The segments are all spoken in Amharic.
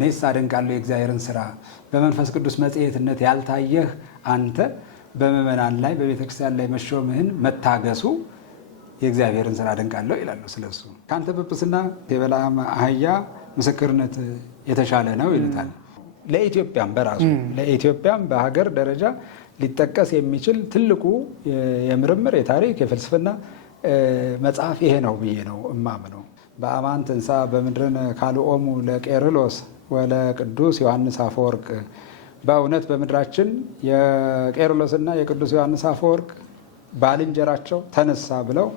እኔስ አደንቃለሁ የእግዚአብሔርን ስራ። በመንፈስ ቅዱስ መጽሔትነት ያልታየህ አንተ በምእመናን ላይ በቤተክርስቲያን ላይ መሾምህን መታገሱ የእግዚአብሔርን ስራ አደንቃለሁ ይላሉ። ስለሱ ከአንተ ጵጵስና የበለዓም አህያ ምስክርነት የተሻለ ነው ይሉታል። ለኢትዮጵያም በራሱ ለኢትዮጵያም በሀገር ደረጃ ሊጠቀስ የሚችል ትልቁ የምርምር የታሪክ የፍልስፍና መጽሐፍ ይሄ ነው ብዬ ነው እማምነው። በአማን ትንሣ በምድርን ካልኦሙ ለቄርሎስ ወለቅዱስ ዮሐንስ አፈወርቅ። በእውነት በምድራችን የቄርሎስና የቅዱስ ዮሐንስ አፈወርቅ ባልንጀራቸው ተነሳ ብለው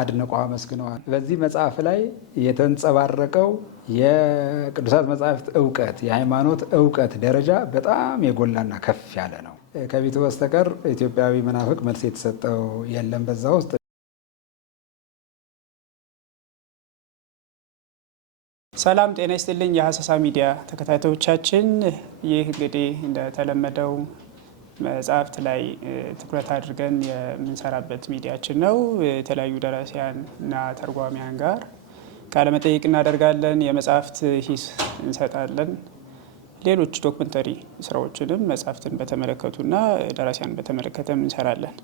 አድንቀው አመስግነዋል። በዚህ መጽሐፍ ላይ የተንጸባረቀው የቅዱሳት መጽሐፍት እውቀት የሃይማኖት እውቀት ደረጃ በጣም የጎላና ከፍ ያለ ነው። ከቢቱ በስተቀር ኢትዮጵያዊ መናፍቅ መልስ የተሰጠው የለም በዛ ውስጥ። ሰላም ጤና ይስጥልኝ የሀሰሳ ሚዲያ ተከታታዮቻችን፣ ይህ እንግዲህ እንደተለመደው መጽሐፍት ላይ ትኩረት አድርገን የምንሰራበት ሚዲያችን ነው። የተለያዩ ደራሲያን እና ተርጓሚያን ጋር ቃለመጠይቅ እናደርጋለን፣ የመጽሐፍት ሂስ እንሰጣለን፣ ሌሎች ዶክመንተሪ ስራዎችንም መጽሐፍትን በተመለከቱና ደራሲያን በተመለከተም እንሰራለን።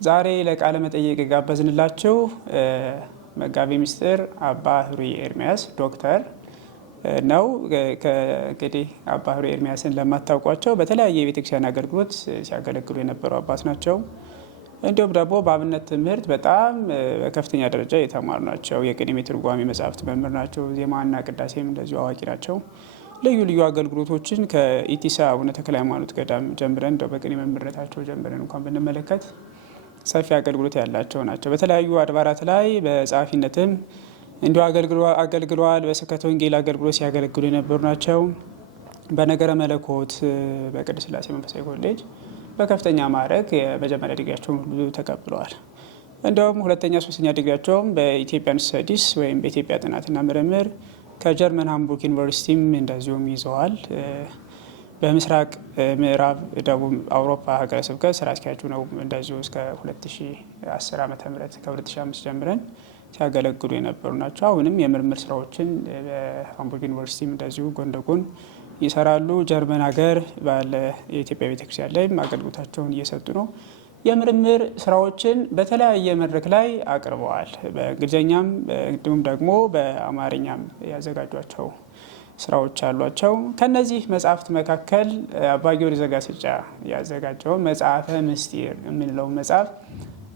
ዛሬ ለቃለመጠይቅ የጋበዝንላቸው መጋቤ ምስጢር አባ ህሩይ ኤርሚያስ ዶክተር ነው። እንግዲህ አባ ህሩይ ኤርሚያስን ለማታውቋቸው በተለያየ የቤተክርስቲያን አገልግሎት ሲያገለግሉ የነበሩ አባት ናቸው። እንዲሁም ደግሞ በአብነት ትምህርት በጣም በከፍተኛ ደረጃ የተማሩ ናቸው። የቅኔ ትርጓሜ መጽሐፍት መምህር ናቸው። ዜማና ቅዳሴም እንደዚሁ አዋቂ ናቸው። ልዩ ልዩ አገልግሎቶችን ከኢቲሳ አቡነ ተክለ ሃይማኖት ገዳም ጀምረን እንደው በቅኔ መምህርነታቸው ጀምረን እንኳን ብንመለከት ሰፊ አገልግሎት ያላቸው ናቸው። በተለያዩ አድባራት ላይ በጸሐፊነትም እንዲሁ አገልግለዋል። በስብከተ ወንጌል አገልግሎት ሲያገለግሉ የነበሩ ናቸው። በነገረ መለኮት በቅድስት ሥላሴ መንፈሳዊ ኮሌጅ በከፍተኛ ማዕረግ የመጀመሪያ ዲግሪያቸውን ሁሉ ተቀብለዋል። እንዲሁም ሁለተኛ ሶስተኛ ዲግሪያቸውም በኢትዮጵያን ስተዲስ ወይም በኢትዮጵያ ጥናትና ምርምር ከጀርመን ሃምቡርግ ዩኒቨርሲቲም እንደዚሁም ይዘዋል። በምስራቅ ምዕራብ ደቡብ አውሮፓ ሀገረ ስብከት ስራ አስኪያጁ ነው። እንደዚሁ እስከ 2010 ዓ.ም ከ2005 ጀምረን ሲያገለግሉ የነበሩ ናቸው። አሁንም የምርምር ስራዎችን በሃምቡርግ ዩኒቨርሲቲም እንደዚሁ ጎን ለጎን ይሰራሉ። ጀርመን ሀገር ባለ የኢትዮጵያ ቤተክርስቲያን ላይም አገልግሎታቸውን እየሰጡ ነው። የምርምር ስራዎችን በተለያየ መድረክ ላይ አቅርበዋል። በእንግሊዝኛም እንዲሁም ደግሞ በአማርኛም ያዘጋጇቸው ስራዎች አሏቸው። ከነዚህ መጽሐፍት መካከል አባ ጊዮርጊስ ዘጋስጫ ያዘጋጀው መጽሐፈ ምስጢር የምንለው መጽሐፍ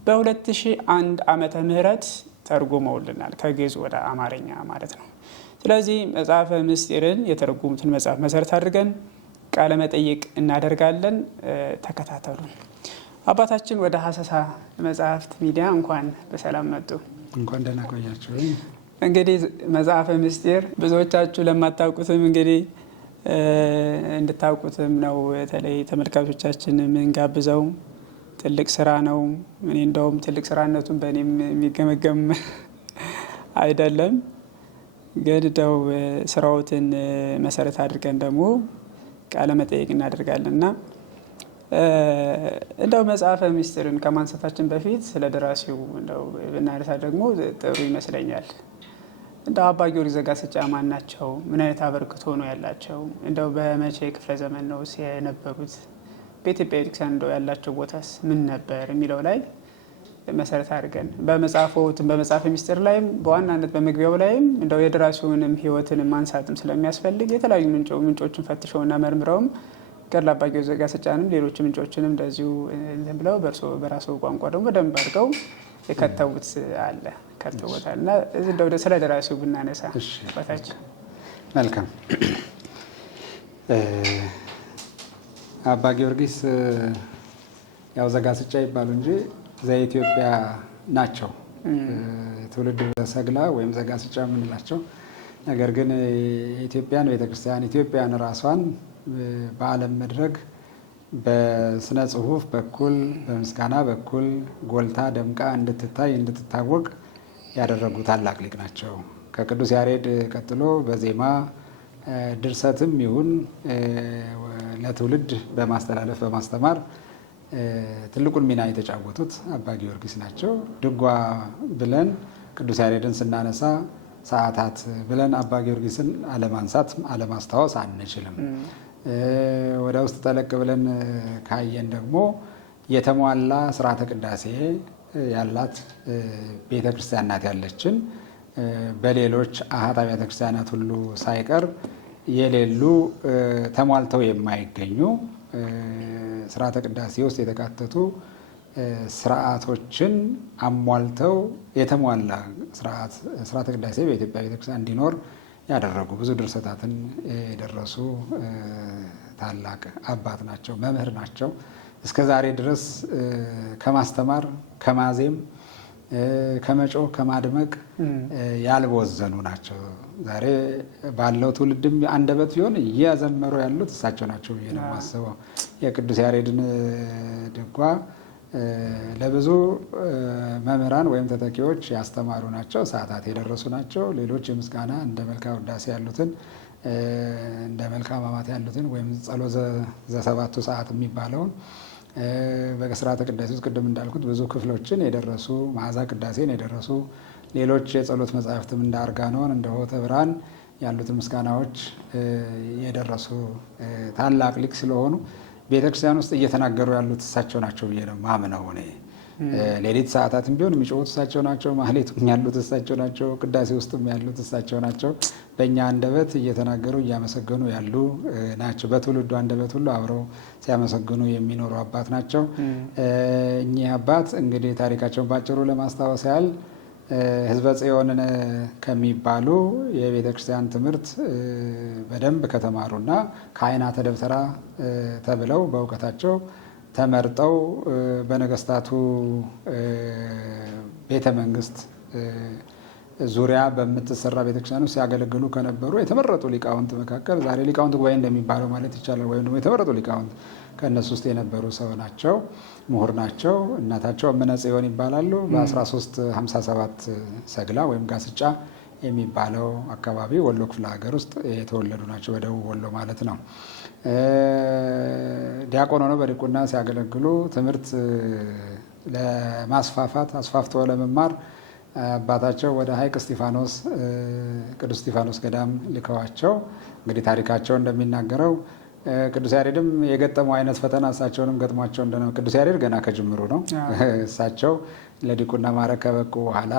በ2001 ዓመተ ምህረት ተርጉመውልናል፣ ከግዕዝ ወደ አማርኛ ማለት ነው። ስለዚህ መጽሐፈ ምስጢርን የተረጉሙትን መጽሐፍ መሰረት አድርገን ቃለ መጠይቅ እናደርጋለን። ተከታተሉን። አባታችን ወደ ሀሰሳ መጽሐፍት ሚዲያ እንኳን በሰላም መጡ። እንኳን ደህና ቆያችሁ። እንግዲህ መጽሐፈ ምስጢር ብዙዎቻችሁ ለማታውቁትም እንግዲህ እንድታውቁትም ነው በተለይ ተመልካቾቻችን የምንጋብዘው። ትልቅ ስራ ነው። እኔ እንደውም ትልቅ ስራነቱን በእኔም የሚገመገም አይደለም፣ ግን እንደው ስራዎትን መሰረት አድርገን ደግሞ ቃለ መጠይቅ እናደርጋለን እና እንደው መጽሐፈ ምስጢርን ከማንሳታችን በፊት ስለ ደራሲው እንደው ብናነሳ ደግሞ ጥሩ ይመስለኛል። እንደው አባ ጊዮርጊስ ዘጋስጫ ማን ናቸው? ምን አይነት አበርክቶ ነው ያላቸው? እንደው በመቼ ክፍለ ዘመን ነው የነበሩት? በኢትዮጵያ ቤተክርስቲያን እንደው ያላቸው ቦታስ ምን ነበር የሚለው ላይ መሰረት አድርገን በመጽሐፈ ምስጢር ላይም በዋናነት በመግቢያው ላይም እንደው የደራሲውንም ሕይወትን ማንሳትም ስለሚያስፈልግ የተለያዩ ምንጮችን ፈትሸውና መርምረውም ገድለ አባ ጊዮርጊስ ዘጋስጫንም ሌሎች ምንጮችንም እንደዚሁ ብለው በራሱ ቋንቋ ደግሞ በደንብ አድርገው የከተቡት አለ ከትቦታል እና እንደው ስለ ደራሲው ብናነሳ ባታችን መልካም። አባ ጊዮርጊስ ያው ዘጋስጫ ይባሉ እንጂ ዘኢትዮጵያ ናቸው። ትውልድ ሰግላ ወይም ዘጋስጫ የምንላቸው ነገር ግን የኢትዮጵያን ቤተክርስቲያን ኢትዮጵያን ራሷን በዓለም መድረክ በስነ ጽሁፍ በኩል በምስጋና በኩል ጎልታ ደምቃ እንድትታይ እንድትታወቅ ያደረጉ ታላቅ ሊቅ ናቸው። ከቅዱስ ያሬድ ቀጥሎ በዜማ ድርሰትም ይሁን ለትውልድ በማስተላለፍ በማስተማር ትልቁን ሚና የተጫወቱት አባ ጊዮርጊስ ናቸው። ድጓ ብለን ቅዱስ ያሬድን ስናነሳ ሰዓታት ብለን አባ ጊዮርጊስን አለማንሳት አለማስታወስ አንችልም። ወደ ውስጥ ጠለቅ ብለን ካየን ደግሞ የተሟላ ስርዓተ ቅዳሴ ያላት ቤተ ክርስቲያን ናት ያለችን። በሌሎች አሃት አብያተ ክርስቲያናት ሁሉ ሳይቀር የሌሉ ተሟልተው የማይገኙ ስርዓተ ቅዳሴ ውስጥ የተካተቱ ስርዓቶችን አሟልተው የተሟላ ስርዓተ ቅዳሴ በኢትዮጵያ ቤተክርስቲያን እንዲኖር ያደረጉ ብዙ ድርሰታትን የደረሱ ታላቅ አባት ናቸው፣ መምህር ናቸው። እስከ ዛሬ ድረስ ከማስተማር ከማዜም ከመጮህ ከማድመቅ ያልቦዘኑ ናቸው። ዛሬ ባለው ትውልድም አንደበት ቢሆን እያዘመሩ ያሉት እሳቸው ናቸው ብዬ ነው የማስበው። የቅዱስ ያሬድን ድጓ ለብዙ መምህራን ወይም ተተኪዎች ያስተማሩ ናቸው። ሰዓታት የደረሱ ናቸው። ሌሎች የምስጋና እንደ መልካ ውዳሴ ያሉትን እንደ መልካ ሕማማት ያሉትን ወይም ጸሎተ ዘሰባቱ ሰዓት የሚባለውን በስርዓተ ቅዳሴ ውስጥ ቅድም እንዳልኩት ብዙ ክፍሎችን የደረሱ መዓዛ ቅዳሴን የደረሱ ሌሎች የጸሎት መጻሕፍትም እንደ አርጋኖን እንደ ሆተ ብርሃን ያሉትን ምስጋናዎች የደረሱ ታላቅ ሊቅ ስለሆኑ ቤተክርስቲያን ውስጥ እየተናገሩ ያሉት እሳቸው ናቸው ብዬ ነው ማምነው እኔ። ሌሊት ሰዓታትም ቢሆን የሚጮሁት እሳቸው ናቸው። ማህሌቱም ያሉት እሳቸው ናቸው። ቅዳሴ ውስጥም ያሉት እሳቸው ናቸው። በእኛ አንደበት እየተናገሩ እያመሰገኑ ያሉ ናቸው። በትውልዱ አንደበት ሁሉ አብረው ሲያመሰግኑ የሚኖሩ አባት ናቸው። እኚህ አባት እንግዲህ ታሪካቸውን ባጭሩ ለማስታወስ ያህል ሕዝበ ጽዮንን ከሚባሉ የቤተ ክርስቲያን ትምህርት በደንብ ከተማሩና ከአይናተ ደብተራ ተብለው በእውቀታቸው ተመርጠው በነገስታቱ ቤተ መንግስት ዙሪያ በምትሰራ ቤተክርስቲያን ውስጥ ሲያገለግሉ ከነበሩ የተመረጡ ሊቃውንት መካከል ዛሬ ሊቃውንት ጉባኤ እንደሚባለው ማለት ይቻላል፣ ወይም ደግሞ የተመረጡ ሊቃውንት ከእነሱ ውስጥ የነበሩ ሰው ናቸው። ምሁር ናቸው። እናታቸው እምነ ጽዮን ይባላሉ። በ1357 ሰግላ ወይም ጋስጫ የሚባለው አካባቢ ወሎ ክፍለ ሀገር ውስጥ የተወለዱ ናቸው። በደቡብ ወሎ ማለት ነው። ዲያቆን ሆነው በዲቁና ሲያገለግሉ ትምህርት ለማስፋፋት አስፋፍቶ ለመማር አባታቸው ወደ ሐይቅ እስጢፋኖስ ቅዱስ እስጢፋኖስ ገዳም ልከዋቸው እንግዲህ ታሪካቸው እንደሚናገረው ቅዱስ ያሬድም የገጠመው አይነት ፈተና እሳቸውንም ገጥሟቸው እንደነው። ቅዱስ ያሬድ ገና ከጅምሩ ነው። እሳቸው ለዲቁና ማዕረግ ከበቁ በኋላ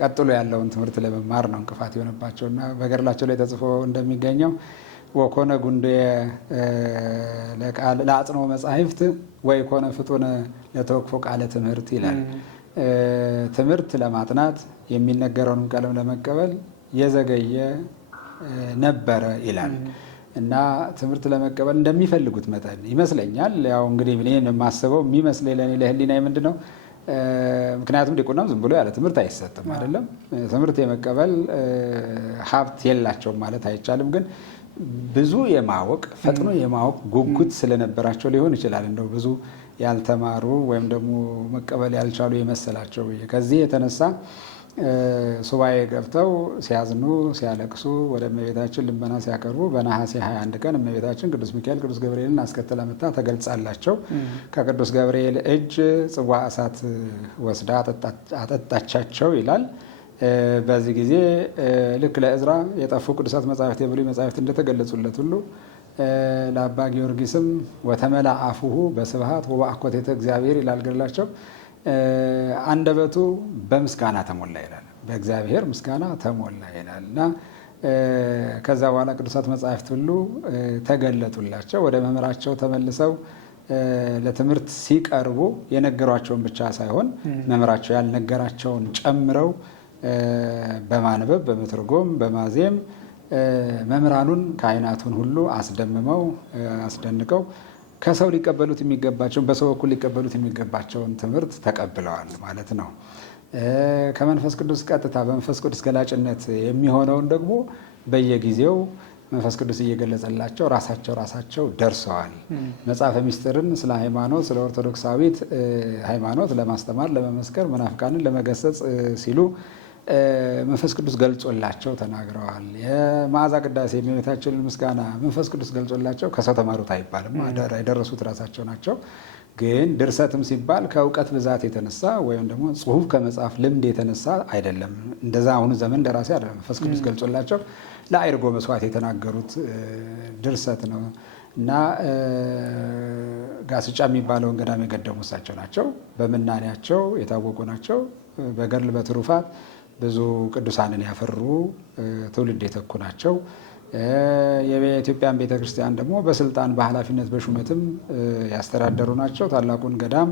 ቀጥሎ ያለውን ትምህርት ለመማር ነው እንቅፋት የሆነባቸውና በገድላቸው ላይ ተጽፎ እንደሚገኘው ወኮነ ጉንዴ ለአጽንኦ መጻሕፍት ወይ ኮነ ፍጡነ ለተወክፎ ቃለ ትምህርት ይላል። ትምህርት ለማጥናት የሚነገረውንም ቀለም ለመቀበል የዘገየ ነበረ ይላል። እና ትምህርት ለመቀበል እንደሚፈልጉት መጠን ይመስለኛል። ያው እንግዲህ እኔ የማስበው የሚመስለኝ ለእኔ ለሕሊናዬ ምንድን ነው፣ ምክንያቱም ዲቁናም ዝም ብሎ ያለ ትምህርት አይሰጥም አይደለም። ትምህርት የመቀበል ሀብት የላቸውም ማለት አይቻልም። ግን ብዙ የማወቅ ፈጥኖ የማወቅ ጉጉት ስለነበራቸው ሊሆን ይችላል እንደው ብዙ ያልተማሩ ወይም ደግሞ መቀበል ያልቻሉ የመሰላቸው። ከዚህ የተነሳ ሱባኤ ገብተው ሲያዝኑ ሲያለቅሱ ወደ እመቤታችን ልመና ሲያቀርቡ በነሐሴ 21 ቀን እመቤታችን ቅዱስ ሚካኤል ቅዱስ ገብርኤልን አስከትላ መጥታ ተገልጻላቸው ከቅዱስ ገብርኤል እጅ ጽዋ እሳት ወስዳ አጠጣቻቸው ይላል። በዚህ ጊዜ ልክ ለዕዝራ የጠፉ ቅዱሳት መጻሕፍት የብሉይ መጻሕፍት እንደተገለጹለት ሁሉ ለአባ ጊዮርጊስም ወተመላ አፉሁ በስብሐት ወበአኮቴተ እግዚአብሔር ይላል ገድላቸው። አንደበቱ በምስጋና ተሞላ ይላል፣ በእግዚአብሔር ምስጋና ተሞላ ይላል እና ከዛ በኋላ ቅዱሳት መጻሕፍት ሁሉ ተገለጡላቸው። ወደ መምህራቸው ተመልሰው ለትምህርት ሲቀርቡ የነገሯቸውን ብቻ ሳይሆን መምህራቸው ያልነገራቸውን ጨምረው በማንበብ በመተርጎም በማዜም መምህራኑን ካህናቱን ሁሉ አስደምመው አስደንቀው ከሰው ሊቀበሉት የሚገባቸውን በሰው በኩል ሊቀበሉት የሚገባቸውን ትምህርት ተቀብለዋል ማለት ነው። ከመንፈስ ቅዱስ ቀጥታ በመንፈስ ቅዱስ ገላጭነት የሚሆነውን ደግሞ በየጊዜው መንፈስ ቅዱስ እየገለጸላቸው ራሳቸው ደርሰዋል። መጽሐፈ ምስጢርን ስለ ሃይማኖት ስለ ኦርቶዶክሳዊት ሃይማኖት ለማስተማር ለመመስከር መናፍቃንን ለመገሰጽ ሲሉ መንፈስ ቅዱስ ገልጾላቸው ተናግረዋል። የመዓዛ ቅዳሴ የእመቤታችንን ምስጋና መንፈስ ቅዱስ ገልጾላቸው ከሰው ተማሩት አይባልም። የደረሱት ራሳቸው ናቸው። ግን ድርሰትም ሲባል ከእውቀት ብዛት የተነሳ ወይም ደግሞ ጽሁፍ ከመጽሐፍ ልምድ የተነሳ አይደለም። እንደዛ አሁኑ ዘመን ደራሲ አይደለም። መንፈስ ቅዱስ ገልጾላቸው ለአይርጎ መስዋዕት የተናገሩት ድርሰት ነው እና ጋስጫ የሚባለውን ገዳም የገደሙ እሳቸው ናቸው። በምናኔያቸው የታወቁ ናቸው። በገድል በትሩፋት ብዙ ቅዱሳንን ያፈሩ ትውልድ የተኩ ናቸው። የኢትዮጵያን ቤተ ክርስቲያን ደግሞ በስልጣን በኃላፊነት በሹመትም ያስተዳደሩ ናቸው። ታላቁን ገዳም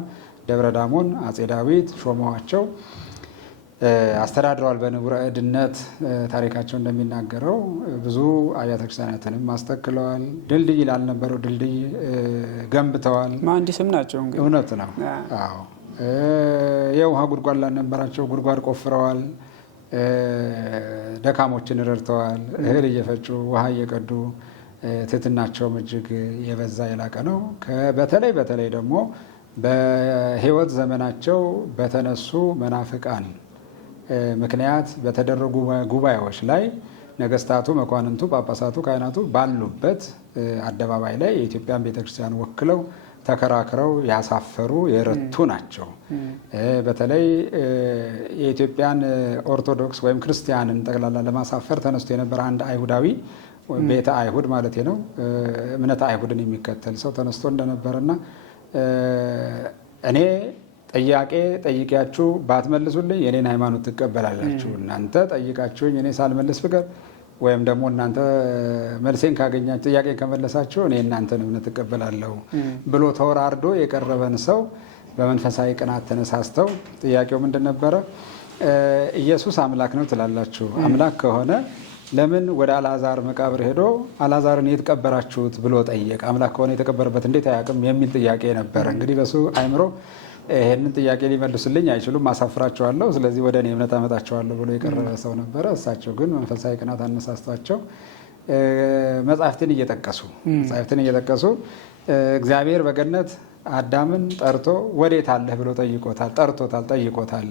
ደብረ ዳሞን አጼ ዳዊት ሾመዋቸው አስተዳድረዋል። በንቡረ እድነት ታሪካቸው እንደሚናገረው ብዙ አብያተ ክርስቲያናትንም አስተክለዋል። ድልድይ ላልነበረው ድልድይ ገንብተዋል። መሀንዲስም ናቸው። እውነት ነው። አዎ የውሃ ጉድጓድ ላልነበራቸው ጉድጓድ ቆፍረዋል። ደካሞችን ረድተዋል። እህል እየፈጩ ውሃ እየቀዱ ትሕትናቸውም እጅግ የበዛ የላቀ ነው። በተለይ ደግሞ በሕይወት ዘመናቸው በተነሱ መናፍቃን ምክንያት በተደረጉ ጉባኤዎች ላይ ነገስታቱ፣ መኳንንቱ፣ ጳጳሳቱ፣ ካህናቱ ባሉበት አደባባይ ላይ የኢትዮጵያን ቤተክርስቲያን ወክለው ተከራክረው ያሳፈሩ የረቱ ናቸው። በተለይ የኢትዮጵያን ኦርቶዶክስ ወይም ክርስቲያንን ጠቅላላ ለማሳፈር ተነስቶ የነበረ አንድ አይሁዳዊ ቤተ አይሁድ ማለት ነው፣ እምነተ አይሁድን የሚከተል ሰው ተነስቶ እንደነበረና እኔ ጥያቄ ጠይቂያችሁ ባትመልሱልኝ የኔን ሃይማኖት ትቀበላላችሁ፣ እናንተ ጠይቃችሁኝ እኔ ሳልመልስ ብቀር ወይም ደግሞ እናንተ መልሴን ካገኛችሁ ጥያቄ ከመለሳችሁ እኔ እናንተን እምነት እቀበላለሁ ብሎ ተወራርዶ የቀረበን ሰው በመንፈሳዊ ቅናት ተነሳስተው ጥያቄው ምንድን ነበረ? ኢየሱስ አምላክ ነው ትላላችሁ። አምላክ ከሆነ ለምን ወደ አልዓዛር መቃብር ሄዶ አልዓዛርን የት ቀበራችሁት ብሎ ጠየቅ። አምላክ ከሆነ የተቀበረበት እንዴት አያውቅም የሚል ጥያቄ ነበረ። እንግዲህ በሱ አይምሮ ይህንን ጥያቄ ሊመልሱልኝ አይችሉም፣ አሳፍራቸዋለሁ፣ ስለዚህ ወደ እኔ እምነት አመጣቸዋለሁ ብሎ የቀረበ ሰው ነበረ። እሳቸው ግን መንፈሳዊ ቅናት አነሳስቷቸው መጻሕፍትን እየጠቀሱ እግዚአብሔር በገነት አዳምን ጠርቶ ወዴት አለህ ብሎ ጠይቆታል።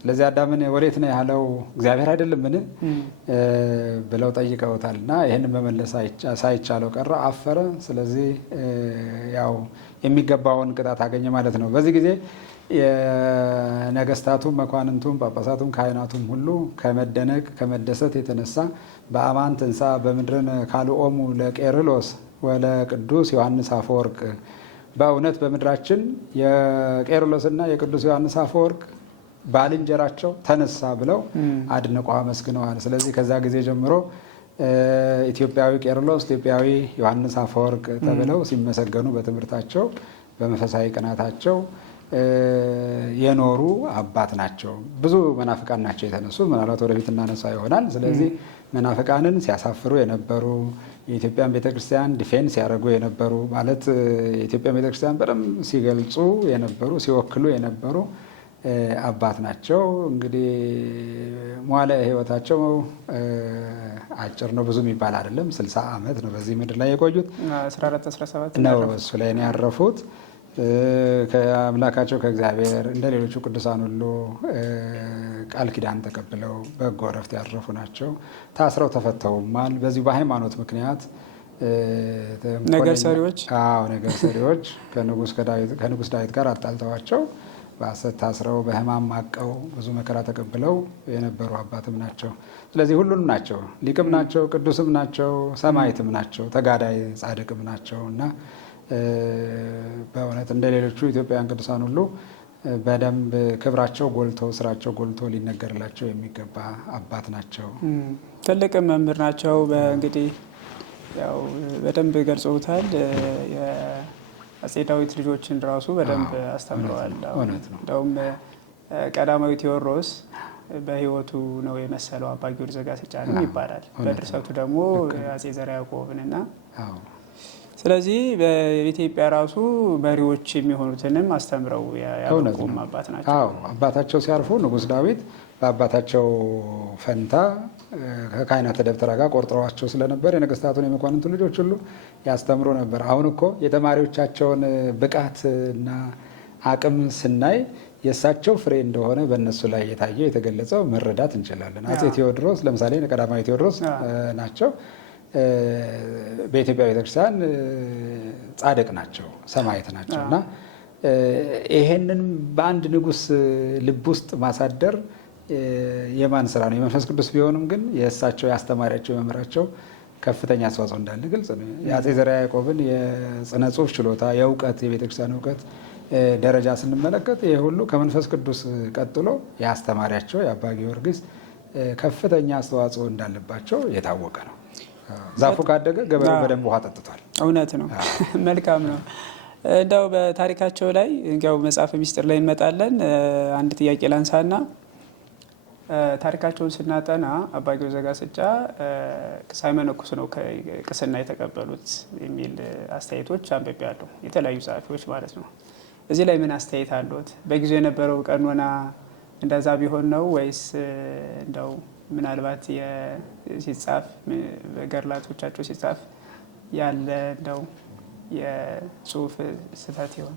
ስለዚህ አዳምን ወዴት ነው ያለው እግዚአብሔር አይደለምን ብለው ጠይቀውታል። እና ይህንን መመለስ ሳይቻለው ቀረ፣ አፈረ። ስለዚህ ያው የሚገባውን ቅጣት አገኘ ማለት ነው። በዚህ ጊዜ የነገስታቱም መኳንንቱም ጳጳሳቱም ካህናቱም ሁሉ ከመደነቅ ከመደሰት የተነሳ በአማን ትንሣ በምድርን ካልኦሙ ለቄርሎስ ወለ ቅዱስ ዮሐንስ አፈወርቅ፣ በእውነት በምድራችን የቄርሎስና የቅዱስ ዮሐንስ አፈወርቅ ባልንጀራቸው ተነሳ ብለው አድንቆ አመስግነዋል። ስለዚህ ከዛ ጊዜ ጀምሮ ኢትዮጵያዊ ቄርሎስ፣ ኢትዮጵያዊ ዮሐንስ አፈወርቅ ተብለው ሲመሰገኑ በትምህርታቸው በመንፈሳዊ ቅናታቸው የኖሩ አባት ናቸው። ብዙ መናፍቃን ናቸው የተነሱት፣ ምናልባት ወደፊት እናነሳ ይሆናል። ስለዚህ መናፍቃንን ሲያሳፍሩ የነበሩ የኢትዮጵያን ቤተክርስቲያን ዲፌንስ ሲያደርጉ የነበሩ ማለት የኢትዮጵያን ቤተክርስቲያን በደንብ ሲገልጹ የነበሩ ሲወክሉ የነበሩ አባት ናቸው። እንግዲህ መዋዕለ ሕይወታቸው አጭር ነው፣ ብዙ የሚባል አይደለም። 60 ዓመት ነው በዚህ ምድር ላይ የቆዩት። 14-17 ነው እሱ ላይ ነው ያረፉት። ከአምላካቸው ከእግዚአብሔር እንደ ሌሎቹ ቅዱሳን ሁሉ ቃል ኪዳን ተቀብለው በጎ ዕረፍት ያረፉ ናቸው። ታስረው ተፈተውማል። በዚሁ በሃይማኖት ምክንያት ነገር ሰሪዎች ከንጉሥ ዳዊት ጋር አጣልተዋቸው በሐሰት ታስረው በሕማም ማቀው ብዙ መከራ ተቀብለው የነበሩ አባትም ናቸው። ስለዚህ ሁሉንም ናቸው። ሊቅም ናቸው፣ ቅዱስም ናቸው፣ ሰማዕትም ናቸው፣ ተጋዳይ ጻድቅም ናቸው እና በእውነት እንደ ሌሎቹ ኢትዮጵያውያን ቅዱሳን ሁሉ በደንብ ክብራቸው ጎልቶ ስራቸው ጎልቶ ሊነገርላቸው የሚገባ አባት ናቸው። ትልቅ መምህር ናቸው። እንግዲህ ያው በደንብ ገልጸውታል። አጼ ዳዊት ልጆችን ራሱ በደንብ አስተምረዋል። እንደውም ቀዳማዊ ቴዎድሮስ በሕይወቱ ነው የመሰለው አባ ጊዮርጊስ ዘጋስጫንም ይባላል። በድርሰቱ ደግሞ አጼ ዘርዓ ያዕቆብንና ስለዚህ በኢትዮጵያ ራሱ መሪዎች የሚሆኑትንም አስተምረው ያበቁም አባት ናቸው። አባታቸው ሲያርፉ ንጉሥ ዳዊት በአባታቸው ፈንታ ከካህናተ ደብተራ ጋር ቆርጥረዋቸው ስለነበር የነገስታቱን የመኳንንቱ ልጆች ሁሉ ያስተምሩ ነበር። አሁን እኮ የተማሪዎቻቸውን ብቃት እና አቅም ስናይ የእሳቸው ፍሬ እንደሆነ በእነሱ ላይ የታየው የተገለጸው መረዳት እንችላለን። አጼ ቴዎድሮስ ለምሳሌ ቀዳማዊ ቴዎድሮስ ናቸው። በኢትዮጵያ ቤተክርስቲያን ጻድቅ ናቸው፣ ሰማዕት ናቸው እና ይሄንን በአንድ ንጉሥ ልብ ውስጥ ማሳደር የማን ስራ ነው? የመንፈስ ቅዱስ ቢሆንም ግን የእሳቸው የአስተማሪያቸው የመምህራቸው ከፍተኛ አስተዋጽኦ እንዳለ ግልጽ ነው። የአፄ ዘርዓ ያዕቆብን የጽነ ጽሑፍ ችሎታ፣ የእውቀት የቤተክርስቲያን እውቀት ደረጃ ስንመለከት ይህ ሁሉ ከመንፈስ ቅዱስ ቀጥሎ የአስተማሪያቸው የአባ ጊዮርጊስ ከፍተኛ አስተዋጽኦ እንዳለባቸው የታወቀ ነው። ዛፉ ካደገ ገበሬው በደንብ ውሃ ጠጥቷል። እውነት ነው። መልካም ነው። እንደው በታሪካቸው ላይ እንዲያው መጽሐፈ ሚስጥር ላይ እንመጣለን። አንድ ጥያቄ ላንሳና ታሪካቸውን ስናጠና አባ ጊዮርጊስ ዘጋስጫ ሳይመነኩስ ነው ቅስና የተቀበሉት የሚል አስተያየቶች አንብቤያለሁ፣ የተለያዩ ጸሐፊዎች ማለት ነው። እዚህ ላይ ምን አስተያየት አለዎት? በጊዜው የነበረው ቀኖና እንደዛ ቢሆን ነው ወይስ እንደው ምናልባት ሲጻፍ በገድላቶቻቸው ሲጻፍ ያለ እንደው የጽሁፍ ስህተት ይሆን?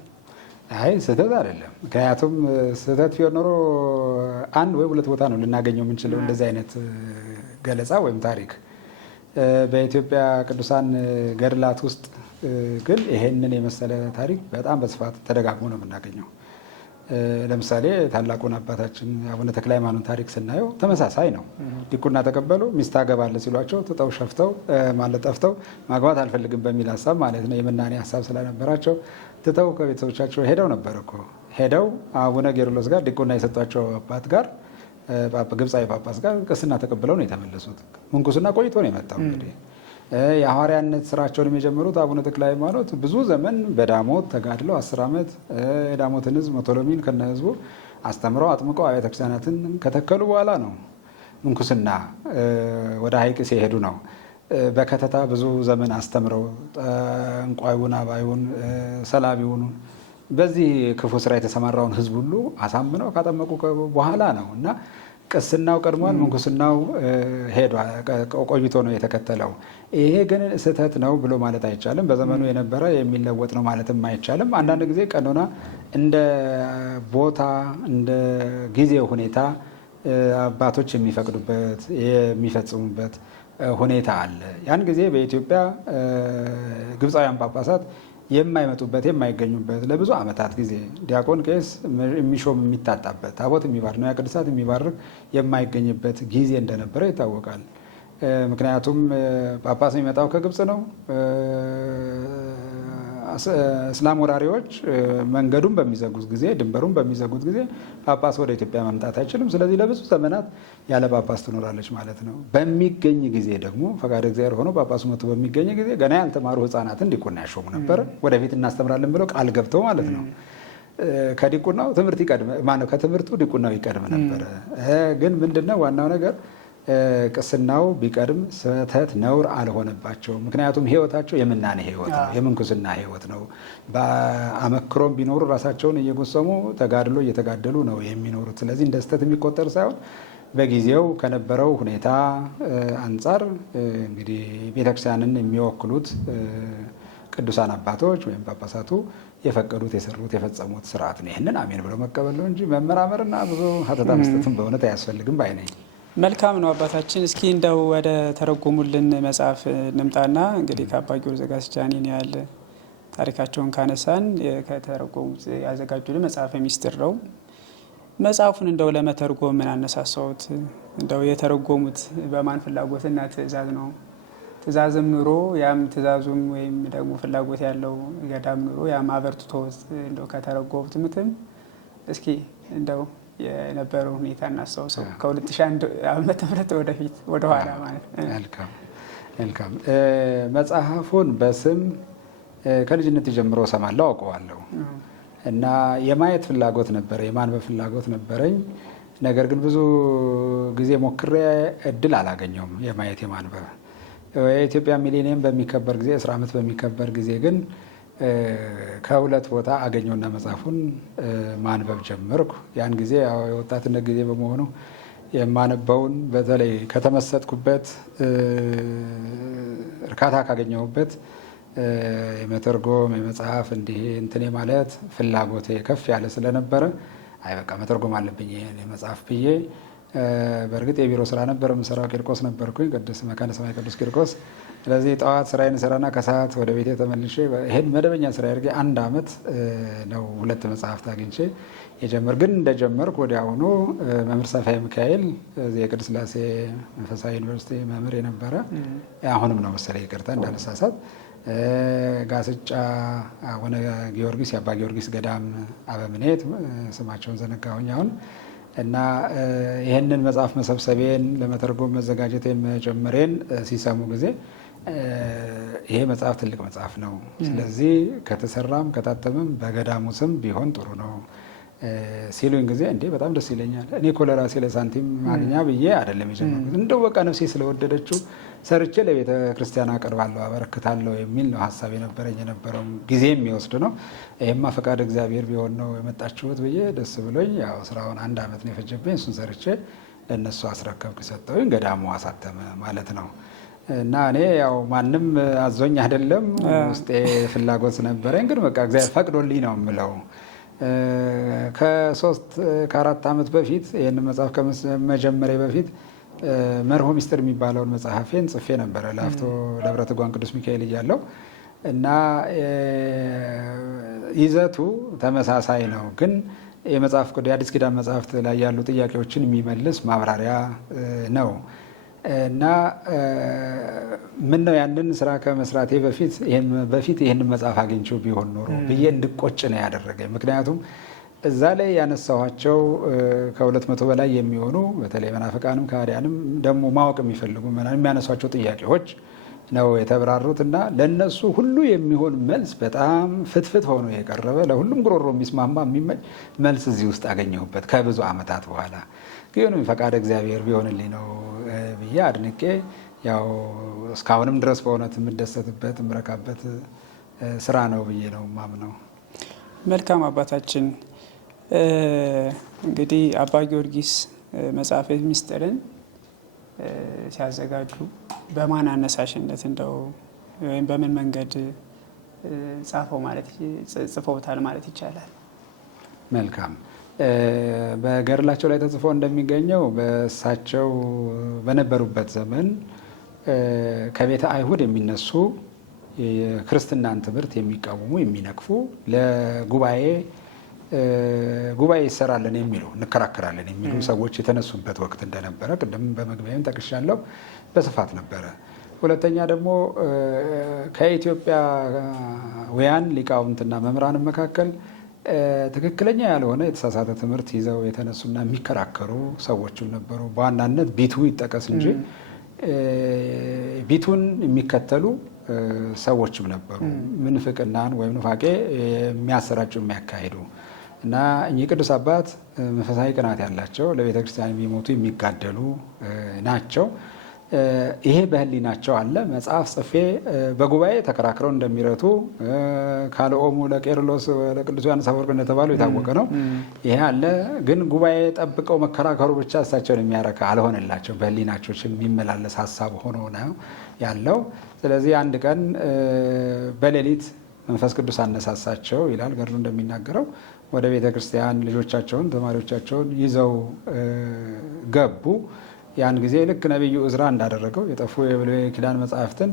አይ ስህተት አይደለም። ምክንያቱም ስህተት ቢሆን ኖሮ አንድ ወይ ሁለት ቦታ ነው ልናገኘው የምንችለው እንደዚህ አይነት ገለጻ ወይም ታሪክ። በኢትዮጵያ ቅዱሳን ገድላት ውስጥ ግን ይሄንን የመሰለ ታሪክ በጣም በስፋት ተደጋግሞ ነው የምናገኘው። ለምሳሌ ታላቁን አባታችን አቡነ ተክለ ሃይማኖት ታሪክ ስናየው ተመሳሳይ ነው። ዲቁና ተቀበሉ፣ ሚስት አገባለሁ ሲሏቸው ትተው ሸፍተው ማለት ጠፍተው ማግባት አልፈልግም በሚል ሀሳብ ማለት ነው የምናኔ ሀሳብ ስለነበራቸው ትተው ከቤተሰቦቻቸው ሄደው ነበር እኮ ሄደው አቡነ ጌርሎስ ጋር ዲቁና የሰጧቸው አባት ጋር ግብፃዊ ጳጳስ ጋር ቅስና ተቀብለው ነው የተመለሱት። ምንኩስና ቆይቶ ነው የመጣው። እንግዲህ የሐዋርያነት ስራቸውን የጀመሩት አቡነ ተክለ ሃይማኖት ብዙ ዘመን በዳሞት ተጋድለው 10 ዓመት የዳሞትን ህዝብ ሞቶሎሚን ከነ ህዝቡ አስተምረው አጥምቀው አብያተ ክርስቲያናትን ከተከሉ በኋላ ነው ምንኩስና ወደ ሐይቅ ሲሄዱ ነው። በከተታ ብዙ ዘመን አስተምረው ጠንቋዩን፣ አባዩን፣ ሰላቢውን በዚህ ክፉ ስራ የተሰማራውን ህዝብ ሁሉ አሳምነው ካጠመቁ በኋላ ነው እና ቅስናው ቀድሟል፣ ምንኩስናው ቆይቶ ነው የተከተለው። ይሄ ግን ስህተት ነው ብሎ ማለት አይቻልም። በዘመኑ የነበረ የሚለወጥ ነው ማለትም አይቻልም። አንዳንድ ጊዜ ቀኖና እንደ ቦታ እንደ ጊዜ ሁኔታ አባቶች የሚፈቅዱበት የሚፈጽሙበት ሁኔታ አለ። ያን ጊዜ በኢትዮጵያ ግብፃውያን ጳጳሳት የማይመጡበት የማይገኙበት ለብዙ ዓመታት ጊዜ ዲያቆን ቄስ የሚሾም የሚታጣበት ታቦት የሚባርክ ንዋየ ቅድሳት የሚባርክ የማይገኝበት ጊዜ እንደነበረ ይታወቃል። ምክንያቱም ጳጳስ የሚመጣው ከግብፅ ነው። እስላም ወራሪዎች መንገዱን በሚዘጉት ጊዜ ድንበሩን በሚዘጉት ጊዜ ጳጳስ ወደ ኢትዮጵያ መምጣት አይችልም። ስለዚህ ለብዙ ዘመናት ያለ ጳጳስ ትኖራለች ማለት ነው። በሚገኝ ጊዜ ደግሞ ፈቃደ እግዚአብሔር ሆኖ ጳጳሱ መጥቶ በሚገኝ ጊዜ ገና ያልተማሩ ሕፃናትን ዲቁና ያሾሙ ነበር። ወደፊት እናስተምራለን ብለው ቃል ገብተው ማለት ነው። ከዲቁናው ትምህርት ይቀድም ማነው ከትምህርቱ ዲቁናው ይቀድም ነበረ። ግን ምንድነው ዋናው ነገር ቅስናው ቢቀድም ስህተት ነውር አልሆነባቸውም። ምክንያቱም ህይወታቸው የምናኔ ህይወት ነው፣ የምንኩስና ህይወት ነው። በአመክሮም ቢኖሩ ራሳቸውን እየጎሰሙ ተጋድሎ እየተጋደሉ ነው የሚኖሩት። ስለዚህ እንደ ስህተት የሚቆጠር ሳይሆን በጊዜው ከነበረው ሁኔታ አንጻር እንግዲህ ቤተክርስቲያንን የሚወክሉት ቅዱሳን አባቶች ወይም ጳጳሳቱ የፈቀዱት የሰሩት የፈጸሙት ስርዓት ነው። ይህንን አሜን ብለው መቀበል ነው እንጂ መመራመርና ብዙ ሀተታ መስጠትም በእውነት አያስፈልግም ባይ ነኝ። መልካም ነው አባታችን። እስኪ እንደው ወደ ተረጎሙልን መጽሐፍ እንምጣና እንግዲህ ከአባ ጊዮርጊስ ዘጋስጫን ያህል ታሪካቸውን ካነሳን ከተረጎሙት ያዘጋጁልን መጽሐፈ ሚስጥር ነው። መጽሐፉን እንደው ለመተርጎም ምን አነሳሳዎት? እንደው የተረጎሙት በማን ፍላጎትና ትእዛዝ ነው? ትእዛዝም ኑሮ ያም ትእዛዙም ወይም ደግሞ ፍላጎት ያለው ገዳም ኑሮ ያም አበርትቶ እንደው ከተረጎሙት ምትም እስኪ እንደው የነበረው ሁኔታ እናስታውሰው። ከ2001 ዓመተ ምህረት ወደፊት ወደኋላ ማለት ነው። መልካም መጽሐፉን በስም ከልጅነት ጀምሮ እሰማለሁ፣ አውቀዋለሁ እና የማየት ፍላጎት ነበረ፣ የማንበብ ፍላጎት ነበረኝ። ነገር ግን ብዙ ጊዜ ሞክሬ እድል አላገኘውም የማየት የማንበብ። የኢትዮጵያ ሚሌኒየም በሚከበር ጊዜ 10 ዓመት በሚከበር ጊዜ ግን ከሁለት ቦታ አገኘውና መጽሐፉን ማንበብ ጀመርኩ። ያን ጊዜ የወጣትነት ጊዜ በመሆኑ የማነበውን በተለይ ከተመሰጥኩበት እርካታ ካገኘሁበት የመተርጎም የመጽሐፍ እንዲህ እንትኔ ማለት ፍላጎቴ ከፍ ያለ ስለነበረ አይ በቃ መተርጎም አለብኝ የመጽሐፍ ብዬ በእርግጥ የቢሮ ስራ ነበር የምሰራው። ቂርቆስ ነበርኩኝ፣ ቅዱስ መካነ ሰማይ ቅዱስ ቂርቆስ። ስለዚህ ጠዋት ስራዬን እሰራና ከሰዓት ወደ ቤቴ ተመልሼ ይሄን መደበኛ ስራ አድርጌ 1 ዓመት ነው 2 መጽሐፍት አግኝቼ ግን እንደጀመርኩ ወዲያውኑ መምህር ሰፋይ ሚካኤል የቅድስት ሥላሴ መንፈሳዊ ዩኒቨርሲቲ መምህር የነበረ አሁንም ነው መሰለኝ ይቅርታ እንዳነሳሳት ጋስጫ አቡነ ጊዮርጊስ የአባ ጊዮርጊስ ገዳም አበምኔት ስማቸውን ዘነጋሁኝ አሁን እና ይህንን መጽሐፍ መሰብሰቤን ለመተርጎም መዘጋጀቴን መጀመሬን ሲሰሙ ጊዜ ይሄ መጽሐፍ ትልቅ መጽሐፍ ነው፣ ስለዚህ ከተሰራም ከታተምም በገዳሙ ስም ቢሆን ጥሩ ነው ሲሉኝ ጊዜ እንዴ በጣም ደስ ይለኛል። እኔ እኮ ለራሴ ለሳንቲም ማግኛ ብዬ አይደለም የጀመርኩት፣ እንደው በቃ ነፍሴ ስለወደደችው ሰርቼ ለቤተ ክርስቲያን አቀርባለሁ አበረክታለሁ የሚል ነው ሀሳብ የነበረው። ጊዜ የሚወስድ ነው። ይሄማ ፈቃድ እግዚአብሔር ቢሆን ነው የመጣችሁት ብዬ ደስ ብሎኝ ያው ስራውን 1 ዓመት ነው የፈጀብኝ። እሱን ሰርቼ ለእነሱ አስረከብኩ፣ ሰጠሁኝ፣ ገዳሙ አሳተመ ማለት ነው። እና እኔ ያው ማንም አዞኝ አይደለም፣ ውስጤ ፍላጎት ነበረኝ። ግን በቃ እግዚአብሔር ፈቅዶልኝ ነው የምለው። ከ3-4 ዓመት በፊት ይህን መጽሐፍ ከመጀመሪያ በፊት መርሆ ሚስጥር የሚባለውን መጽሐፌን ጽፌ ነበረ ላፍቶ ደብረ ትጓን ቅዱስ ሚካኤል እያለው እና ይዘቱ ተመሳሳይ ነው። ግን የመጽሐፍ የአዲስ ኪዳን መጽሐፍት ላይ ያሉ ጥያቄዎችን የሚመልስ ማብራሪያ ነው እና ምን ነው ያንን ስራ ከመስራቴ በፊት ይህንን መጽሐፍ አግኝቼው ቢሆን ኖሮ ብዬ እንድቆጭ ነው ያደረገኝ። ምክንያቱም እዛ ላይ ያነሳኋቸው ከ200 በላይ የሚሆኑ በተለይ መናፍቃንም ከሃዲያንም ደግሞ ማወቅ የሚፈልጉ የሚያነሷቸው ጥያቄዎች ነው የተብራሩት እና ለነሱ ሁሉ የሚሆን መልስ በጣም ፍትፍት ሆኖ የቀረበ ለሁሉም ጉሮሮ የሚስማማ የሚመች መልስ እዚህ ውስጥ አገኘሁበት ከብዙ ዓመታት በኋላ። ግን ፈቃድ እግዚአብሔር ቢሆንልኝ ነው ብዬ አድንቄ ያው እስካሁንም ድረስ በእውነት የምደሰትበት የምረካበት ስራ ነው ብዬ ነው ማምነው። መልካም አባታችን፣ እንግዲህ አባ ጊዮርጊስ መጽሐፈ ሚስጥርን ሲያዘጋጁ በማን አነሳሽነት እንደው ወይም በምን መንገድ ጽፈውታል ማለት ይቻላል? መልካም። በገድላቸው ላይ ተጽፎ እንደሚገኘው በእሳቸው በነበሩበት ዘመን ከቤተ አይሁድ የሚነሱ የክርስትናን ትምህርት የሚቃወሙ የሚነቅፉ ለጉባኤ ይሰራለን የሚሉ እንከራከራለን የሚሉ ሰዎች የተነሱበት ወቅት እንደነበረ ቅድም በመግቢያም ጠቅሻለሁ፣ በስፋት ነበረ። ሁለተኛ ደግሞ ከኢትዮጵያውያን ሊቃውንትና መምህራን መካከል ትክክለኛ ያልሆነ የተሳሳተ ትምህርት ይዘው የተነሱና የሚከራከሩ ሰዎችም ነበሩ። በዋናነት ቢቱ ይጠቀስ እንጂ ቢቱን የሚከተሉ ሰዎችም ነበሩ። ምንፍቅናን ወይም ኑፋቄ የሚያሰራጩ የሚያካሂዱ እና እኚህ ቅዱስ አባት መንፈሳዊ ቅናት ያላቸው ለቤተ ክርስቲያን የሚሞቱ የሚጋደሉ ናቸው። ይሄ በህሊናቸው አለ። መጽሐፍ ጽፌ በጉባኤ ተከራክረው እንደሚረቱ ካልኦሙ ለቄርሎስ ለቅዱስ ዮሐንስ አፈወርቅ እንደተባሉ የታወቀ ነው። ይሄ አለ። ግን ጉባኤ ጠብቀው መከራከሩ ብቻ እሳቸውን የሚያረካ አልሆነላቸው። በህሊናቸው የሚመላለስ ሀሳብ ሆኖ ነው ያለው። ስለዚህ አንድ ቀን በሌሊት መንፈስ ቅዱስ አነሳሳቸው ይላል ገድሉ እንደሚናገረው። ወደ ቤተ ክርስቲያን ልጆቻቸውን ተማሪዎቻቸውን ይዘው ገቡ። ያን ጊዜ ልክ ነቢዩ ዕዝራ እንዳደረገው የጠፉ የብሉይ ኪዳን መጽሐፍትን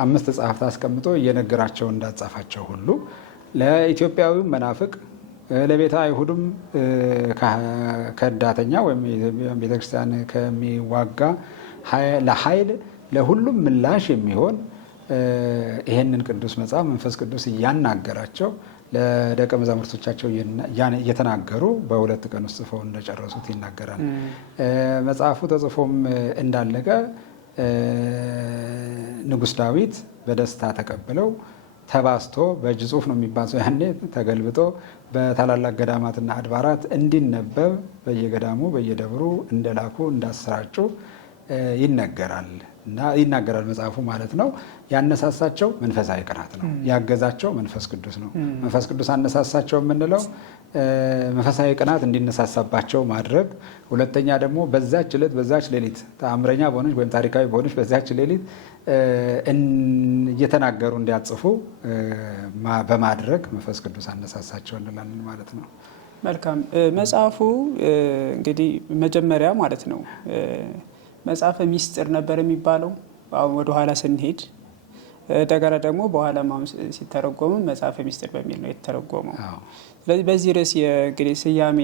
5 መጽሐፍት አስቀምጦ እየነገራቸው እንዳጻፋቸው ሁሉ ለኢትዮጵያዊው መናፍቅ ለቤተ አይሁድም ከዳተኛ ወይም ቤተክርስቲያን ከሚዋጋ ለኃይል ለሁሉም ምላሽ የሚሆን ይሄንን ቅዱስ መጽሐፍ መንፈስ ቅዱስ እያናገራቸው ለደቀ መዛሙርቶቻቸው እየተናገሩ በ2 ቀን ውስጥ ጽፈው እንደጨረሱት ይናገራል። መጽሐፉ ተጽፎም እንዳለቀ ንጉሥ ዳዊት በደስታ ተቀብለው ተባስቶ በእጅ ጽሑፍ ነው የሚባለው ያኔ ተገልብጦ በታላላቅ ገዳማትና አድባራት እንዲነበብ በየገዳሙ በየደብሩ እንደላኩ እንዳሰራጩ ይነገራል መጽሐፉ ማለት ነው። ያነሳሳቸው መንፈሳዊ ቅናት ነው። ያገዛቸው መንፈስ ቅዱስ ነው። መንፈስ ቅዱስ አነሳሳቸው የምንለው መንፈሳዊ ቅናት እንዲነሳሳባቸው ማድረግ። ሁለተኛ ደግሞ በዛች ዕለት በዛች ሌሊት ተአምረኛ በሆነች ወይም ታሪካዊ በሆነች በዛች ሌሊት እየተናገሩ እንዲያጽፉ በማድረግ መንፈስ ቅዱስ አነሳሳቸው እንላለን ማለት ነው። መልካም መጽሐፉ እንግዲህ መጀመሪያ ማለት ነው መጽሐፈ ሚስጥር ነበር የሚባለው። አሁን ወደ ኋላ ስንሄድ እንደገና ደግሞ በኋላ ሲተረጎሙ መጽሐፈ ሚስጥር በሚል ነው የተተረጎመው። ስለዚህ በዚህ ርዕስ እንግዲህ ስያሜ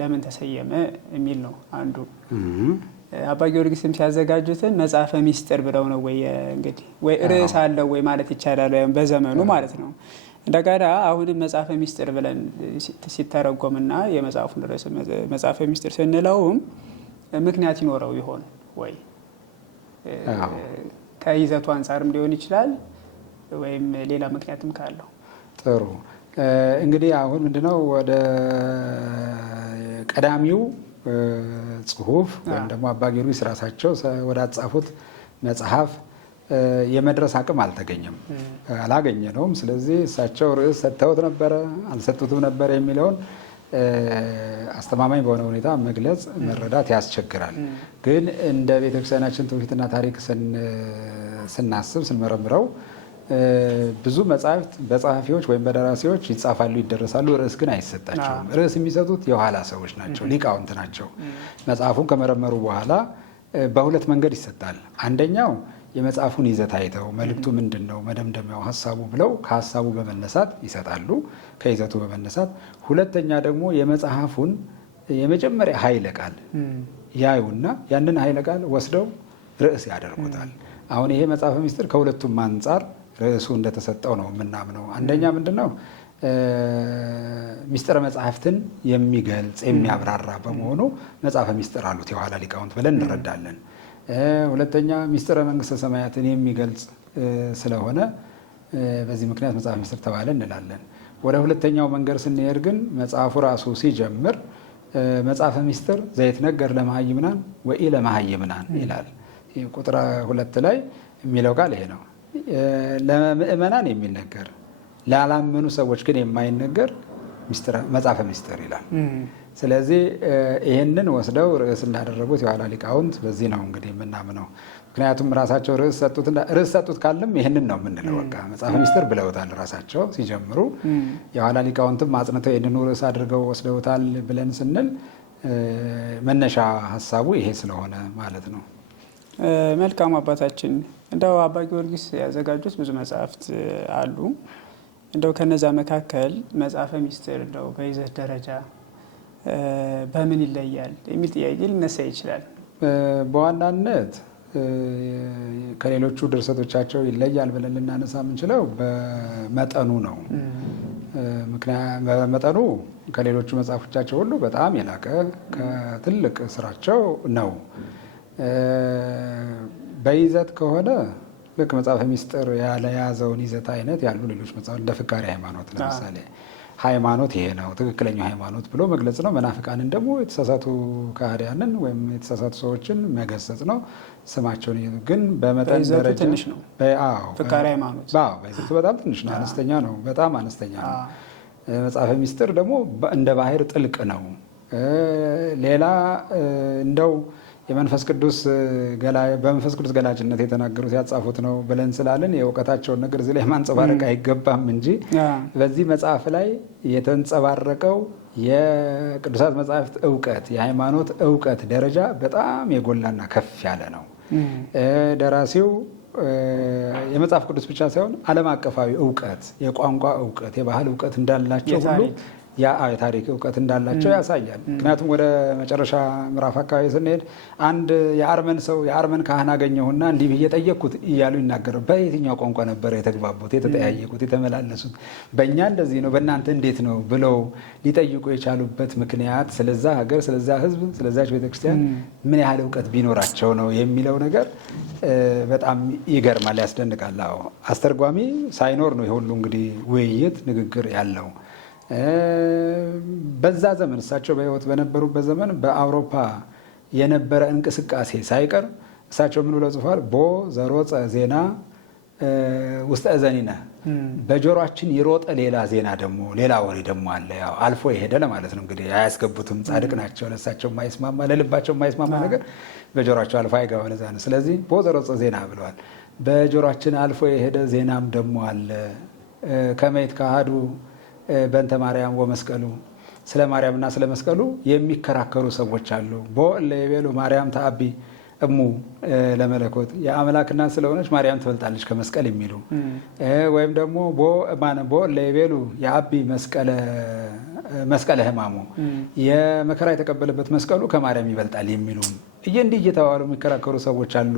ለምን ተሰየመ የሚል ነው አንዱ። አባ ጊዮርጊስም ሲያዘጋጁትን መጽሐፈ ሚስጥር ብለው ነው ወይ ርዕስ አለው ወይ ማለት ይቻላል በዘመኑ ማለት ነው። እንደገና አሁንም መጽሐፈ ሚስጥር ብለን ሲተረጎምና የመጽሐፉን ርዕስ መጽሐፈ ሚስጥር ስንለውም ምክንያት ይኖረው ይሆን ወይ? ከይዘቱ አንጻርም ሊሆን ይችላል ወይም ሌላ ምክንያትም ካለው። ጥሩ እንግዲህ አሁን ምንድነው ወደ ቀዳሚው ጽሁፍ ወይም ደግሞ አባ ጊዮርጊስ ራሳቸው ወደ አጻፉት መጽሐፍ የመድረስ አቅም አላገኘነውም። ስለዚህ እሳቸው ርዕስ ሰጥተውት ነበረ አልሰጡትም ነበር የሚለውን አስተማማኝ በሆነ ሁኔታ መግለጽ መረዳት ያስቸግራል። ግን እንደ ቤተክርስቲያናችን ትውፊትና ታሪክ ስናስብ ስንመረምረው ብዙ መጻሕፍት በጸሐፊዎች ወይም በደራሲዎች ይጻፋሉ፣ ይደረሳሉ። ርዕስ ግን አይሰጣቸውም። ርዕስ የሚሰጡት የኋላ ሰዎች ናቸው፣ ሊቃውንት ናቸው። መጽሐፉን ከመረመሩ በኋላ በሁለት መንገድ ይሰጣል። አንደኛው የመጽሐፉን ይዘት አይተው መልእክቱ ምንድን ነው፣ መደምደሚያው፣ ሀሳቡ ብለው ከሀሳቡ በመነሳት ይሰጣሉ፣ ከይዘቱ በመነሳት። ሁለተኛ ደግሞ የመጽሐፉን የመጀመሪያ ኃይለ ቃል ያዩና ያንን ኃይለ ቃል ወስደው ርዕስ ያደርጉታል። አሁን ይሄ መጽሐፈ ሚስጥር ከሁለቱም አንጻር ርዕሱ እንደተሰጠው ነው የምናምነው። አንደኛ ምንድነው ሚስጥረ መጽሐፍትን የሚገልጽ የሚያብራራ በመሆኑ መጽሐፈ ሚስጥር አሉት የኋላ ሊቃውንት ብለን እንረዳለን። ሁለተኛ ሚስጥረ መንግስተ ሰማያትን የሚገልጽ ስለሆነ በዚህ ምክንያት መጽሐፈ ሚስጥር ተባለ እንላለን። ወደ ሁለተኛው መንገድ ስንሄድ ግን መጽሐፉ ራሱ ሲጀምር መጽሐፈ ሚስጥር ዘይትነገር ለመሃይምናን ወኢ ለመሃይምናን ይላል። ቁጥር 2 ላይ የሚለው ቃል ይሄ ነው። ለምእመናን የሚነገር ላላመኑ ሰዎች ግን የማይነገር መጽሐፈ ሚስጥር ይላል። ስለዚህ ይህንን ወስደው ርዕስ እንዳደረጉት የኋላ ሊቃውንት በዚህ ነው እንግዲህ የምናምነው። ምክንያቱም ራሳቸው ርዕስ ሰጡት ካለም ይህንን ነው የምንለው። በቃ መጽሐፈ ሚስጥር ብለውታል ራሳቸው ሲጀምሩ። የኋላ ሊቃውንትም አጽንተው ይህንኑ ርዕስ አድርገው ወስደውታል ብለን ስንል መነሻ ሀሳቡ ይሄ ስለሆነ ማለት ነው። መልካም አባታችን፣ እንደው አባ ጊዮርጊስ ያዘጋጁት ብዙ መጽሐፍት አሉ። እንደው ከነዛ መካከል መጽሐፈ ሚስጥር እንደው በይዘት ደረጃ በምን ይለያል የሚል ጥያቄ ሊነሳ ይችላል። በዋናነት ከሌሎቹ ድርሰቶቻቸው ይለያል ብለን ልናነሳ የምንችለው በመጠኑ ነው። በመጠኑ ከሌሎቹ መጽሐፎቻቸው ሁሉ በጣም የላቀ ከትልቅ ስራቸው ነው። በይዘት ከሆነ ልክ መጽሐፈ ሚስጥር ያለያዘውን ይዘት አይነት ያሉ ሌሎች መጽሐፎች እንደ ፍካሬ ሃይማኖት ለምሳሌ ሃይማኖት ይሄ ነው ትክክለኛው ሃይማኖት ብሎ መግለጽ ነው። መናፍቃንን ደግሞ የተሳሳቱ ከሃዲያንን ወይም የተሳሳቱ ሰዎችን መገሰጽ ነው። ስማቸውን ግን በመጠን ደረጃ ትንሽ ነው። ፍካሬ ሃይማኖት በይዘቱ በጣም ትንሽ ነው፣ አነስተኛ ነው፣ በጣም አነስተኛ ነው። መጽሐፈ ሚስጥር ደግሞ እንደ ባህር ጥልቅ ነው። ሌላ እንደው በመንፈስ ቅዱስ ገላጭነት የተናገሩት ያጻፉት ነው ብለን ስላለን የእውቀታቸውን ነገር እዚህ ላይ ማንጸባረቅ አይገባም እንጂ በዚህ መጽሐፍ ላይ የተንጸባረቀው የቅዱሳት መጽሐፍት እውቀት፣ የሃይማኖት እውቀት ደረጃ በጣም የጎላና ከፍ ያለ ነው። ደራሲው የመጽሐፍ ቅዱስ ብቻ ሳይሆን ዓለም አቀፋዊ እውቀት፣ የቋንቋ እውቀት፣ የባህል እውቀት እንዳላቸው ሁሉ የታሪክ እውቀት እንዳላቸው ያሳያል። ምክንያቱም ወደ መጨረሻ ምዕራፍ አካባቢ ስንሄድ አንድ የአርመን ካህን አገኘሁና እንዲህ ብዬ ጠየቅኩት እያሉ ይናገራሉ። በየትኛው ቋንቋ ነበረ የተግባቡት፣ የተጠያየቁት፣ የተመላለሱት? በእኛ እንደዚህ ነው፣ በእናንተ እንዴት ነው ብለው ሊጠይቁ የቻሉበት ምክንያት ስለዛ ሀገር፣ ስለዛ ሕዝብ፣ ስለዛች ቤተክርስቲያን ምን ያህል እውቀት ቢኖራቸው ነው የሚለው ነገር በጣም ይገርማል፣ ያስደንቃል። አስተርጓሚ ሳይኖር ነው የሁሉ እንግዲህ ውይይት፣ ንግግር ያለው። በዛ ዘመን እሳቸው በሕይወት በነበሩበት ዘመን በአውሮፓ የነበረ እንቅስቃሴ ሳይቀር እሳቸው ምን ብለው ጽፏል? ቦ ዘሮፀ ዜና ውስጥ እዘኒነ፣ በጆሮአችን የሮጠ ሌላ ዜና ደግሞ ሌላ ወሬ ደግሞ አለ። ያው አልፎ የሄደ ለማለት ነው እንግዲህ። አያስገቡትም፣ ጻድቅ ናቸው። ለእሳቸው የማይስማማ ለልባቸው የማይስማማ ነገር በጆሮአቸው አልፎ አይገባ። ለዛ ነው። ስለዚህ ቦ ዘሮፀ ዜና ብለዋል። በጆሮአችን አልፎ የሄደ ዜናም ደግሞ አለ። ከመይት ካሃዱ በእንተ ማርያም ወመስቀሉ፣ ስለ ማርያምና ስለ መስቀሉ የሚከራከሩ ሰዎች አሉ። ቦ ለይቤሉ ማርያም ተአቢ እሙ ለመለኮት የአምላክ እናት ስለሆነች ማርያም ትበልጣለች ከመስቀል የሚሉ ወይም ደግሞ ቦ ለይቤሉ የአቢ መስቀለ ሕማሙ የመከራ የተቀበለበት መስቀሉ ከማርያም ይበልጣል የሚሉ እንዲህ እየተባሉ የሚከራከሩ ሰዎች አሉ።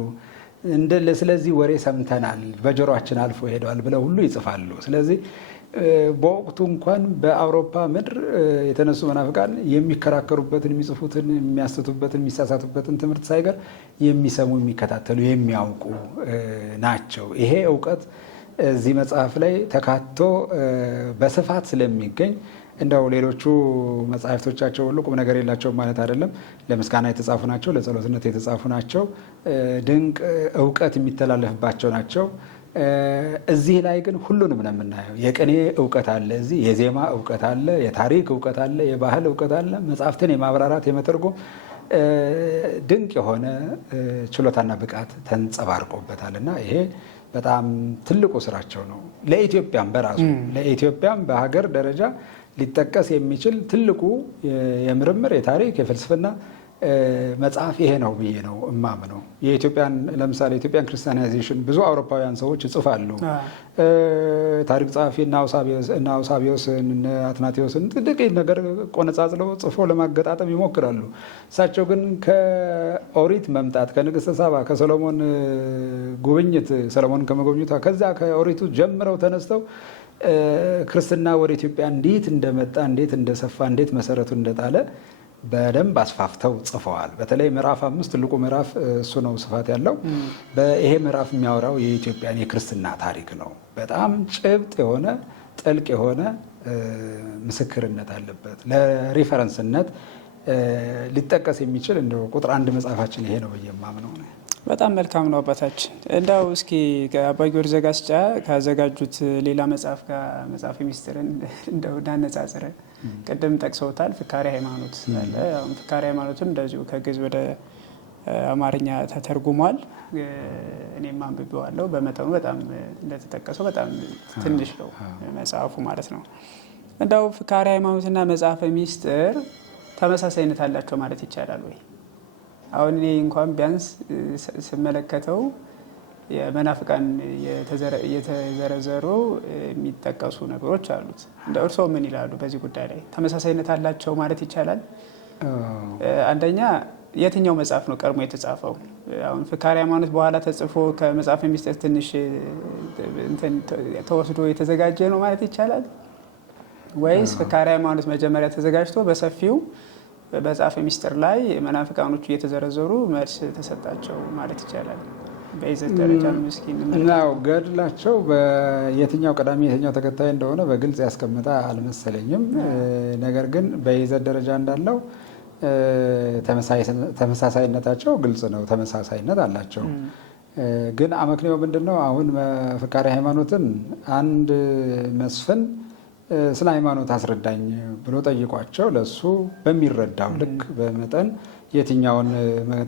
ስለዚህ ወሬ ሰምተናል፣ በጆሮአችን አልፎ ሄደዋል ብለው ሁሉ ይጽፋሉ። ስለዚህ በወቅቱ እንኳን በአውሮፓ ምድር የተነሱ መናፍቃን የሚከራከሩበትን፣ የሚጽፉትን፣ የሚያስቱበትን፣ የሚሳሳቱበትን ትምህርት ሳይቀር የሚሰሙ፣ የሚከታተሉ፣ የሚያውቁ ናቸው። ይሄ እውቀት እዚህ መጽሐፍ ላይ ተካቶ በስፋት ስለሚገኝ እንደው ሌሎቹ መጽሐፍቶቻቸው ሁሉ ቁም ነገር የላቸውም ማለት አይደለም። ለምስጋና የተጻፉ ናቸው፣ ለጸሎትነት የተጻፉ ናቸው፣ ድንቅ እውቀት የሚተላለፍባቸው ናቸው። እዚህ ላይ ግን ሁሉንም ነው የምናየው። የቅኔ እውቀት አለ፣ እዚህ የዜማ እውቀት አለ፣ የታሪክ እውቀት አለ፣ የባህል እውቀት አለ። መጽሐፍትን የማብራራት የመተርጎም ድንቅ የሆነ ችሎታና ብቃት ተንጸባርቆበታል እና ይሄ በጣም ትልቁ ስራቸው ነው። ለኢትዮጵያም በራሱ ለኢትዮጵያም በሀገር ደረጃ ሊጠቀስ የሚችል ትልቁ የምርምር የታሪክ የፍልስፍና መጽሐፍ ይሄ ነው ብዬ ነው እማምነው። የኢትዮጵያን ለምሳሌ ኢትዮጵያን ክርስቲያናይዜሽን ብዙ አውሮፓውያን ሰዎች ይጽፋሉ። ታሪክ ጸሐፊ እና አውሳቢዮስን እና አትናቴዎስን ጥቂት ነገር ቆነጻጽለው ጽፎ ለማገጣጠም ይሞክራሉ። እሳቸው ግን ከኦሪት መምጣት ከንግሥተ ሳባ ከሰሎሞን ጉብኝት ሰሎሞን ከመጎብኘቷ ከዛ ከኦሪቱ ጀምረው ተነስተው ክርስትና ወደ ኢትዮጵያ እንዴት እንደመጣ እንዴት እንደሰፋ እንዴት መሰረቱ እንደጣለ በደንብ አስፋፍተው ጽፈዋል። በተለይ ምዕራፍ 5 ትልቁ ምዕራፍ እሱ ነው ስፋት ያለው። ይሄ ምዕራፍ የሚያወራው የኢትዮጵያን የክርስትና ታሪክ ነው። በጣም ጭብጥ የሆነ ጥልቅ የሆነ ምስክርነት አለበት። ለሪፈረንስነት ሊጠቀስ የሚችል እንደው ቁጥር 1 መጽሐፋችን ይሄ ነው ብዬ የማምነው ነው። በጣም መልካም ነው አባታችን። እንዳው እስኪ አባ ጊዮርጊስ ዘጋስጫ ካዘጋጁት ሌላ መጽሐፍ ጋር መጽሐፈ ሚስጥርን እንደው እናነጻጽረ። ቅድም ጠቅሰውታል፣ ፍካሬ ሃይማኖት አለ። አሁን ፍካሬ ሃይማኖትም እንደዚሁ ከግዕዝ ወደ አማርኛ ተተርጉሟል። እኔም አንብቤዋለሁ። በመጠኑ በጣም እንደተጠቀሰው በጣም ትንሽ ነው መጽሐፉ ማለት ነው። እንዳው ፍካሬ ሃይማኖትና መጽሐፈ ሚስጥር ተመሳሳይነት አላቸው ማለት ይቻላል ወይ? አሁን እኔ እንኳን ቢያንስ ስመለከተው የመናፍቃን የተዘረዘሩ የሚጠቀሱ ነገሮች አሉት። እንደ እርስዎ ምን ይላሉ በዚህ ጉዳይ ላይ? ተመሳሳይነት አላቸው ማለት ይቻላል? አንደኛ የትኛው መጽሐፍ ነው ቀድሞ የተጻፈው? አሁን ፍካሬ ሃይማኖት በኋላ ተጽፎ ከመጽሐፈ ሚስጥር ትንሽ ተወስዶ የተዘጋጀ ነው ማለት ይቻላል? ወይስ ፍካሬ ሃይማኖት መጀመሪያ ተዘጋጅቶ በሰፊው በመጽሐፈ ሚስጥር ላይ መናፍቃኖቹ እየተዘረዘሩ መልስ ተሰጣቸው ማለት ይቻላል? በይዘት ደረጃ ምስኪን ነው ገድላቸው በየትኛው ቀዳሚ የትኛው ተከታይ እንደሆነ በግልጽ ያስቀምጣ አልመሰለኝም። ነገር ግን በይዘት ደረጃ እንዳለው ተመሳሳይነታቸው ግልጽ ነው። ተመሳሳይነት አላቸው። ግን አመክንዮ ምንድን ነው? አሁን ፍካሬ ሃይማኖትን አንድ መስፍን ስለ ሃይማኖት አስረዳኝ ብሎ ጠይቋቸው ለሱ በሚረዳው ልክ በመጠን የትኛውን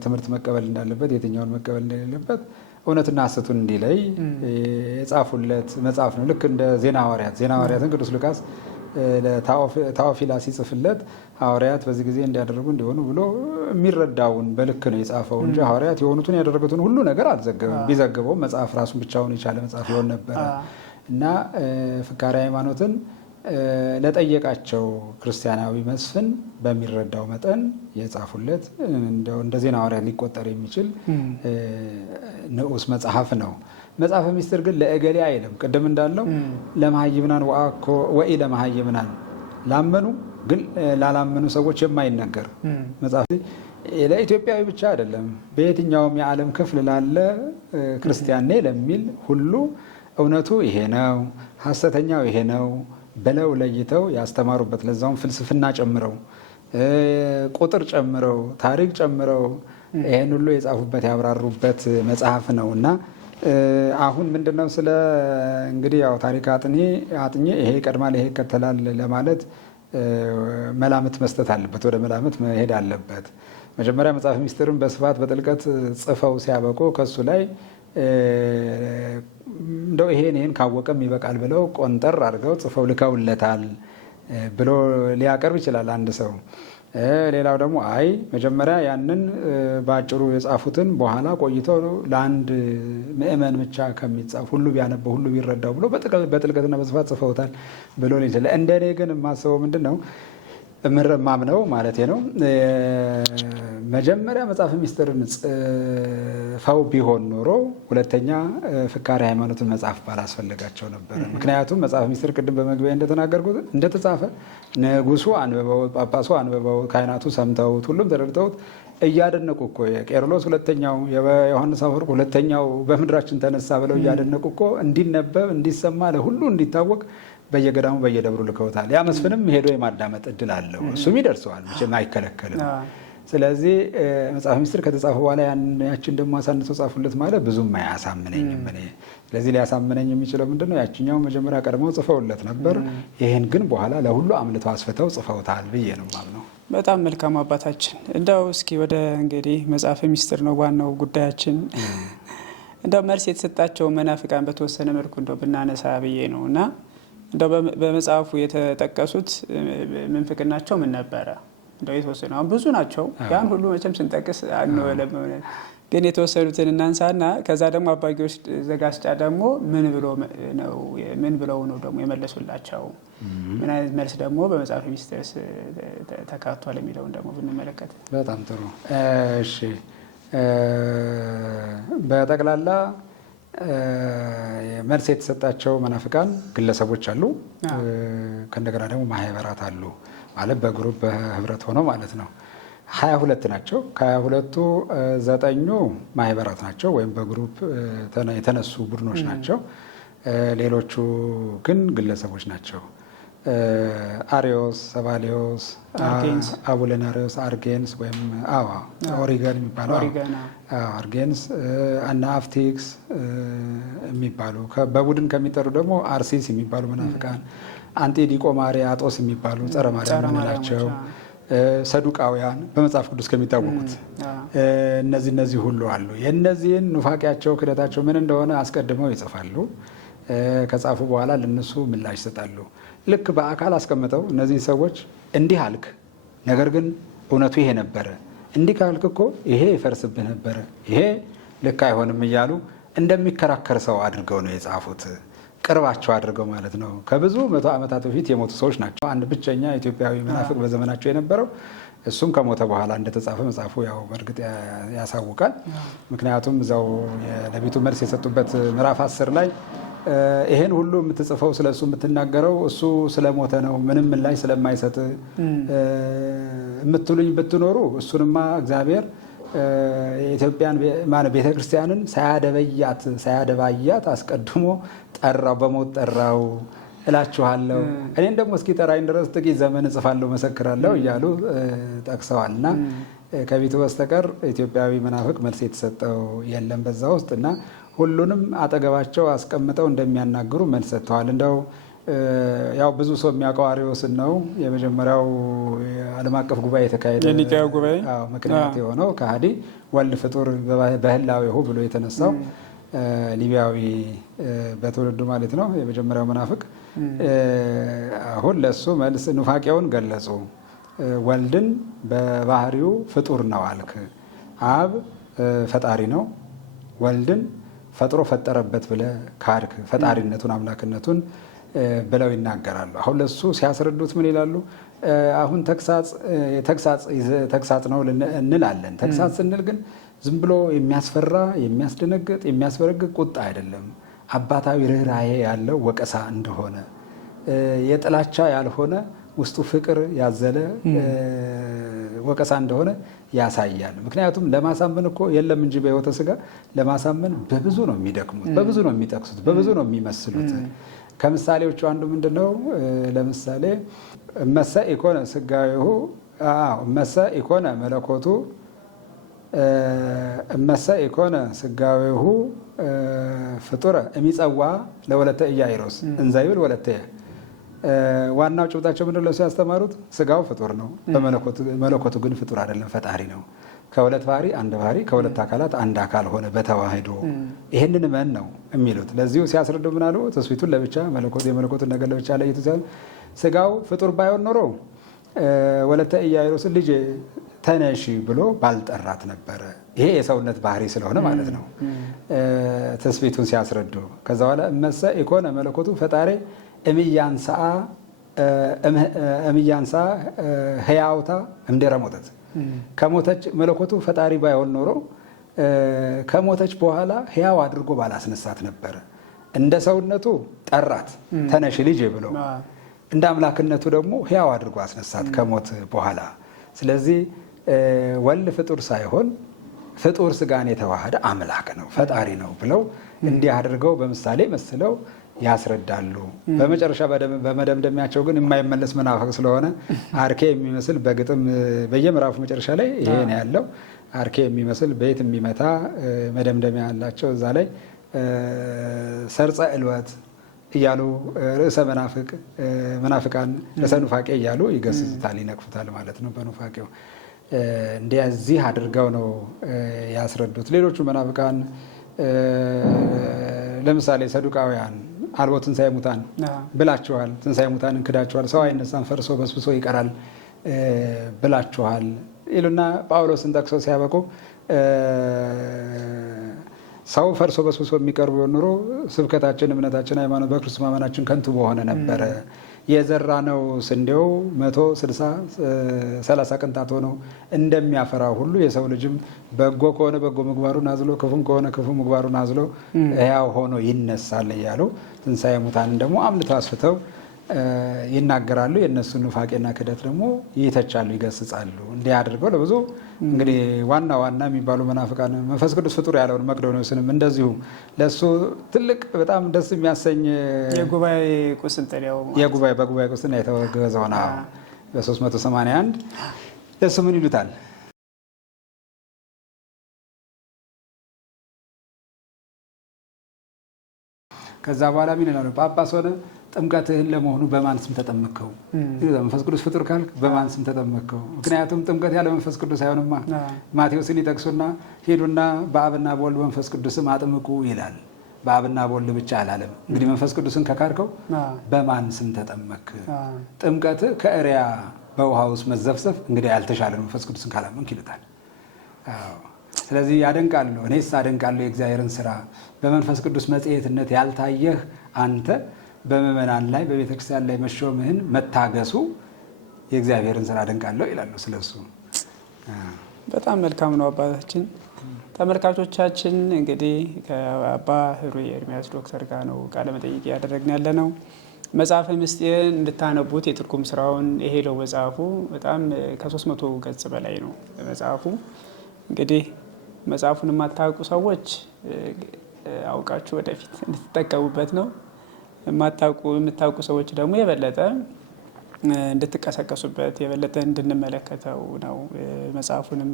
ትምህርት መቀበል እንዳለበት የትኛውን መቀበል እንደሌለበት እውነትና ሐሰቱን እንዲለይ የጻፉለት መጽሐፍ ነው። ልክ እንደ ዜና ሐዋርያትን ቅዱስ ሉቃስ ለታኦፊላ ሲጽፍለት ሐዋርያት በዚህ ጊዜ እንዲያደርጉ እንዲሆኑ ብሎ የሚረዳውን በልክ ነው የጻፈው እንጂ ሐዋርያት የሆኑትን ያደረጉትን ሁሉ ነገር አልዘገበም። ቢዘግበው መጽሐፍ ራሱን ብቻውን የቻለ መጽሐፍ ይሆን ነበረ እና ፍካሬ ሃይማኖትን ለጠየቃቸው ክርስቲያናዊ መስፍን በሚረዳው መጠን የጻፉለት እንደ ዜና ሐዋርያት ሊቆጠር የሚችል ንዑስ መጽሐፍ ነው። መጽሐፈ ሚስጥር ግን ለእገሌ አይልም። ቅድም እንዳለው ለመሃይምናን ወኢ ለመሃይምናን ላመኑ ግን ላላመኑ ሰዎች የማይነገር መጽሐፍ ለኢትዮጵያዊ ብቻ አይደለም፣ በየትኛውም የዓለም ክፍል ላለ ክርስቲያን ነኝ ለሚል ሁሉ እውነቱ ይሄ ነው፣ ሐሰተኛው ይሄ ነው ብለው ለይተው ያስተማሩበት፣ ለዛውም ፍልስፍና ጨምረው ቁጥር ጨምረው ታሪክ ጨምረው ይሄን ሁሉ የጻፉበት ያብራሩበት መጽሐፍ ነው እና አሁን ምንድነው ስለ እንግዲህ ያው ታሪክ አጥኜ ይሄ ይቀድማል ይሄ ይከተላል ለማለት መላምት መስጠት አለበት፣ ወደ መላምት መሄድ አለበት። መጀመሪያ መጽሐፈ ሚስጥርን በስፋት በጥልቀት ጽፈው ሲያበቁ ከሱ ላይ እንደው ይሄን ካወቀም ይበቃል ብለው ቆንጠር አድርገው ጽፈው ልከውለታል። ብሎ ሊያቀርብ ይችላል አንድ ሰው። ሌላው ደግሞ አይ መጀመሪያ ያንን በአጭሩ የጻፉትን በኋላ ቆይተው ለአንድ ምእመን ብቻ ከሚጻፍ ሁሉ ቢያነበው ሁሉ ቢረዳው ብሎ በጥልቀትና በስፋት ጽፈውታል ብሎ ይችላል። እንደኔ ግን የማስበው ምንድን ነው ማምነው ማለት ነው መጀመሪያ መጽሐፈ ሚስጥርን ጽፈው ቢሆን ኖሮ ሁለተኛ ፍካሬ ሃይማኖትን መጽሐፍ ባላስፈልጋቸው ነበረ። ምክንያቱም መጽሐፈ ሚስጥር ቅድም በመግቢያ እንደተናገርኩት እንደተጻፈ ንጉሱ አንብበው፣ ጳጳሱ አንብበው፣ ካህናቱ ሰምተውት፣ ሁሉም ተረድተውት እያደነቁ እኮ የቄርሎስ ሁለተኛው የዮሐንስ አፈወርቅ ሁለተኛው በምድራችን ተነሳ ብለው እያደነቁ እኮ እንዲነበብ እንዲሰማ ለሁሉ እንዲታወቅ በየገዳሙ በየደብሩ ልከውታል። ያ መስፍንም ሄዶ የማዳመጥ እድል አለው። እሱም ይደርሰዋል፣ መቼም አይከለከልም። ስለዚህ መጽሐፈ ሚስጥር ከተጻፈ በኋላ ያችን ደግሞ አሳንሰው ጻፉለት ማለት ብዙም አያሳምነኝም እኔ። ስለዚህ ሊያሳምነኝ የሚችለው ምንድነው ያችኛው መጀመሪያ ቀድመው ጽፈውለት ነበር፣ ይህን ግን በኋላ ለሁሉ አምልተው አስፍተው ጽፈውታል ብዬ ነው የማምነው። በጣም መልካም አባታችን። እንደው እስኪ ወደ እንግዲህ መጽሐፈ ሚስጥር ነው ዋናው ጉዳያችን። እንደው መልስ የተሰጣቸው መናፍቃን በተወሰነ መልኩ እንደው ብናነሳ ብዬ ነው እና እንደው በመጽሐፉ የተጠቀሱት ምንፍቅናቸው ምን ነበረ? እንደው የተወሰኑ አሁን ብዙ ናቸው። ያን ሁሉ መቼም ስንጠቅስ አንወለም። ግን የተወሰኑትን እናንሳና ከዛ ደግሞ አባ ጊዮርጊስ ዘጋስጫ ደግሞ ምን ብለው ነው ደግሞ የመለሱላቸው? ምን አይነት መልስ ደግሞ በመጽሐፈ ሚስጥር ተካቷል የሚለውን ደግሞ ብንመለከት በጣም ጥሩ። እሺ በጠቅላላ መልስ የተሰጣቸው መናፍቃን ግለሰቦች አሉ፣ ከእንደገና ደግሞ ማህበራት አሉ። ማለት በግሩፕ በህብረት ሆነው ማለት ነው። 22 ናቸው። ከ22ቱ 9ኙ ማህበራት ናቸው ወይም በግሩፕ የተነሱ ቡድኖች ናቸው። ሌሎቹ ግን ግለሰቦች ናቸው። አሪዮስ፣ ሰባሊዮስ፣ አቡለናሪዮስ፣ አርጌንስ ወይም ኦሪገን የሚባለው አርጌንስ እና አፍቲክስ የሚባሉ በቡድን ከሚጠሩ ደግሞ አርሲስ የሚባሉ መናፍቃን፣ አንጢዲቆማሪያጦስ የሚባሉ ጸረ ማርያም የምንላቸው፣ ሰዱቃውያን በመጽሐፍ ቅዱስ ከሚታወቁት እነዚህ ሁሉ አሉ። የእነዚህን ኑፋቄያቸው ክደታቸው ምን እንደሆነ አስቀድመው ይጽፋሉ። ከጻፉ በኋላ ለነሱ ምላሽ ይሰጣሉ። ልክ በአካል አስቀምጠው እነዚህ ሰዎች እንዲህ አልክ፣ ነገር ግን እውነቱ ይሄ ነበረ፣ እንዲህ ካልክ እኮ ይሄ ይፈርስብህ ነበረ፣ ይሄ ልክ አይሆንም እያሉ እንደሚከራከር ሰው አድርገው ነው የጻፉት። ቅርባቸው አድርገው ማለት ነው። ከብዙ መቶ ዓመታት በፊት የሞቱ ሰዎች ናቸው። አንድ ብቸኛ ኢትዮጵያዊ መናፍቅ በዘመናቸው የነበረው እሱም ከሞተ በኋላ እንደተጻፈ መጽሐፉ ያው በእርግጥ ያሳውቃል። ምክንያቱም እዛው የነቢቱ መልስ የሰጡበት ምዕራፍ 10 ላይ ይሄን ሁሉ የምትጽፈው ስለ እሱ የምትናገረው እሱ ስለሞተ ነው፣ ምንም ምላሽ ስለማይሰጥ የምትሉኝ ብትኖሩ እሱንማ እግዚአብሔር የኢትዮጵያን ቤተ ክርስቲያንን ሳያደባያት አስቀድሞ ጠራው፣ በሞት ጠራው እላችኋለሁ። እኔን ደግሞ እስኪ ጠራኝ ድረስ ጥቂት ዘመን እጽፋለሁ፣ መሰክራለሁ እያሉ ጠቅሰዋል። እና ከቤቱ በስተቀር ኢትዮጵያዊ መናፍቅ መልስ የተሰጠው የለም በዛ ውስጥ እና ሁሉንም አጠገባቸው አስቀምጠው እንደሚያናግሩ መልስ ሰጥተዋል። እንደው ያው ብዙ ሰው የሚያውቀው አሪዮስን ነው። የመጀመሪያው ዓለም አቀፍ ጉባኤ የተካሄደ ምክንያት የሆነው ከሃዲ ወልድ ፍጡር በህላዌሁ ብሎ የተነሳው ሊቢያዊ በትውልዱ ማለት ነው የመጀመሪያው መናፍቅ። አሁን ለሱ መልስ ኑፋቄውን ገለጹ። ወልድን በባህሪው ፍጡር ነው አልክ፣ አብ ፈጣሪ ነው፣ ወልድን ፈጥሮ ፈጠረበት ብለህ ካድክ፣ ፈጣሪነቱን አምላክነቱን ብለው ይናገራሉ። አሁን ለሱ ሲያስረዱት ምን ይላሉ? አሁን ተግሳጽ ነው እንላለን። ተግሳጽ ስንል ግን ዝም ብሎ የሚያስፈራ የሚያስደነግጥ የሚያስበረግግ ቁጣ አይደለም። አባታዊ ርኅራኄ ያለው ወቀሳ እንደሆነ፣ የጥላቻ ያልሆነ ውስጡ ፍቅር ያዘለ ወቀሳ እንደሆነ ያሳያል። ምክንያቱም ለማሳመን እኮ የለም እንጂ በሕይወተ ሥጋ ለማሳመን በብዙ ነው የሚደክሙት፣ በብዙ ነው የሚጠቅሱት፣ በብዙ ነው የሚመስሉት። ከምሳሌዎቹ አንዱ ምንድነው? ለምሳሌ እመሰ ኢኮነ ሥጋዌሁ እመሰ ኢኮነ መለኮቱ እመሰ ኢኮነ ሥጋዌሁ ፍጡረ እሚጸዋ ለወለተ ኢያኢሮስ እንዘይብል ወለተ። ዋናው ጭብጣቸው ምንድን ነው ሲያስተማሩት? ስጋው ፍጡር ነው፣ መለኮቱ ግን ፍጡር አይደለም፣ ፈጣሪ ነው። ከሁለት ባህሪ አንድ ባህሪ፣ ከሁለት አካላት አንድ አካል ሆነ በተዋህዶ። ይህንን መን ነው የሚሉት። ለዚሁ ሲያስረዱ ምን አሉ? ትስብእቱን ለብቻ የመለኮትን ነገር ለብቻ ለይቱ ሲሆን ስጋው ፍጡር ባይሆን ኖሮ ወለተ ኢያኢሮስን ልጅ ተነሺ ብሎ ባልጠራት ነበረ። ይሄ የሰውነት ባህሪ ስለሆነ ማለት ነው። ትስብእቱን ሲያስረዱ ከዛ በኋላ እመሰ ኢኮነ መለኮቱ ፈጣሪ እምያንሳ ህያውታ እምድኅረ ሞተት። ከሞተች መለኮቱ ፈጣሪ ባይሆን ኖሮ ከሞተች በኋላ ህያው አድርጎ ባላስነሳት ነበረ። እንደ ሰውነቱ ጠራት ተነሽ ልጅ ብሎ፣ እንደ አምላክነቱ ደግሞ ህያው አድርጎ አስነሳት ከሞት በኋላ። ስለዚህ ወልድ ፍጡር ሳይሆን ፍጡር ስጋን የተዋሃደ አምላክ ነው፣ ፈጣሪ ነው ብለው እንዲህ አድርገው በምሳሌ መስለው ያስረዳሉ። በመጨረሻ በመደምደሚያቸው ግን የማይመለስ መናፍቅ ስለሆነ አርኬ የሚመስል በግጥም በየምዕራፉ መጨረሻ ላይ ይሄ ነው ያለው። አርኬ የሚመስል ቤት የሚመታ መደምደሚያ ያላቸው እዛ ላይ ሰርጸ ዕልወት እያሉ ርዕሰ መናፍቃን ርዕሰ ኑፋቄ እያሉ ይገስጹታል፣ ይነቅፉታል ማለት ነው። በኑፋቄው እንደዚህ አድርገው ነው ያስረዱት። ሌሎቹ መናፍቃን ለምሳሌ ሰዱቃውያን አልቦ ትንሣኤ ሙታን ብላችኋል፣ ትንሣኤ ሙታንን ክዳችኋል፣ ሰው አይነሳም ፈርሶ በስብሶ ይቀራል ብላችኋል ይሉና ጳውሎስን ጠቅሰው ሲያበቁ ሰው ፈርሶ በስብሶ የሚቀርቡ ኑሮ ስብከታችን፣ እምነታችን፣ ሃይማኖት በክርስቶስ ማመናችን ከንቱ በሆነ ነበረ። የዘራነው ስንዴው 160-30 ቅንጣት ሆነው እንደሚያፈራ ሁሉ የሰው ልጅም በጎ ከሆነ በጎ ምግባሩን አዝሎ፣ ክፉም ከሆነ ክፉ ምግባሩን አዝሎ ሕያው ሆኖ ይነሳል እያሉ ትንሣኤ ሙታንን ደግሞ አምልተው አስፍተው ይናገራሉ። የእነሱን ኑፋቄና ክደት ደግሞ ይተቻሉ፣ ይገስጻሉ። እንዲህ አድርገው ለብዙ እንግዲህ ዋና ዋና የሚባሉ መናፍቃን መንፈስ ቅዱስ ፍጡር ያለውን መቅዶኒዎስንም እንደዚሁ ለእሱ ትልቅ በጣም ደስ የሚያሰኝ የጉባኤ ቁስጥንጥንያው በጉባኤ ቁስጥንጥንያ የተወገዘውን በ381 ለእሱ ምን ይሉታል? ከዛ በኋላ ምን ይላሉ? ጳጳስ ሆነ ጥምቀትህን ለመሆኑ በማን ስም ተጠመቅከው? መንፈስ ቅዱስ ፍጡር ካልክ በማን ስም ተጠመቅከው? ምክንያቱም ጥምቀት ያለ መንፈስ ቅዱስ አይሆንማ። ማቴዎስን ይጠቅሱና ሄዱና በአብና በወልድ መንፈስ ቅዱስም አጥምቁ ይላል። በአብና በወልድ ብቻ አላለም። እንግዲህ መንፈስ ቅዱስን ከካድከው በማን ስም ተጠመክ? ጥምቀት ከእሪያ በውሃ ውስጥ መዘፍዘፍ እንግዲህ ያልተሻለ መንፈስ ቅዱስን ካላመንክ ይሉታል። ስለዚህ ያደንቃሉ። እኔስ አደንቃለሁ የእግዚአብሔርን ስራ። በመንፈስ ቅዱስ መጽሔትነት ያልታየህ አንተ በምእመናን ላይ በቤተ ክርስቲያን ላይ መሾምህን መታገሱ የእግዚአብሔርን ስራ አደንቃለሁ ይላሉ ስለሱ። በጣም መልካም ነው አባታችን። ተመልካቾቻችን እንግዲህ ከአባ ህሩይ ኤርምያስ ዶክተር ጋር ነው ቃለ መጠይቅ ያደረግን ያለ ነው። መጽሐፈ ምስጢርን እንድታነቡት የትርጉም ስራውን የሄደው መጽሐፉ በጣም ከ300 ገጽ በላይ ነው መጽሐፉ። እንግዲህ መጽሐፉን የማታውቁ ሰዎች አውቃችሁ ወደፊት እንድትጠቀሙበት ነው። የምታውቁ ሰዎች ደግሞ የበለጠ እንድትቀሰቀሱበት የበለጠ እንድንመለከተው ነው። መጽሐፉንም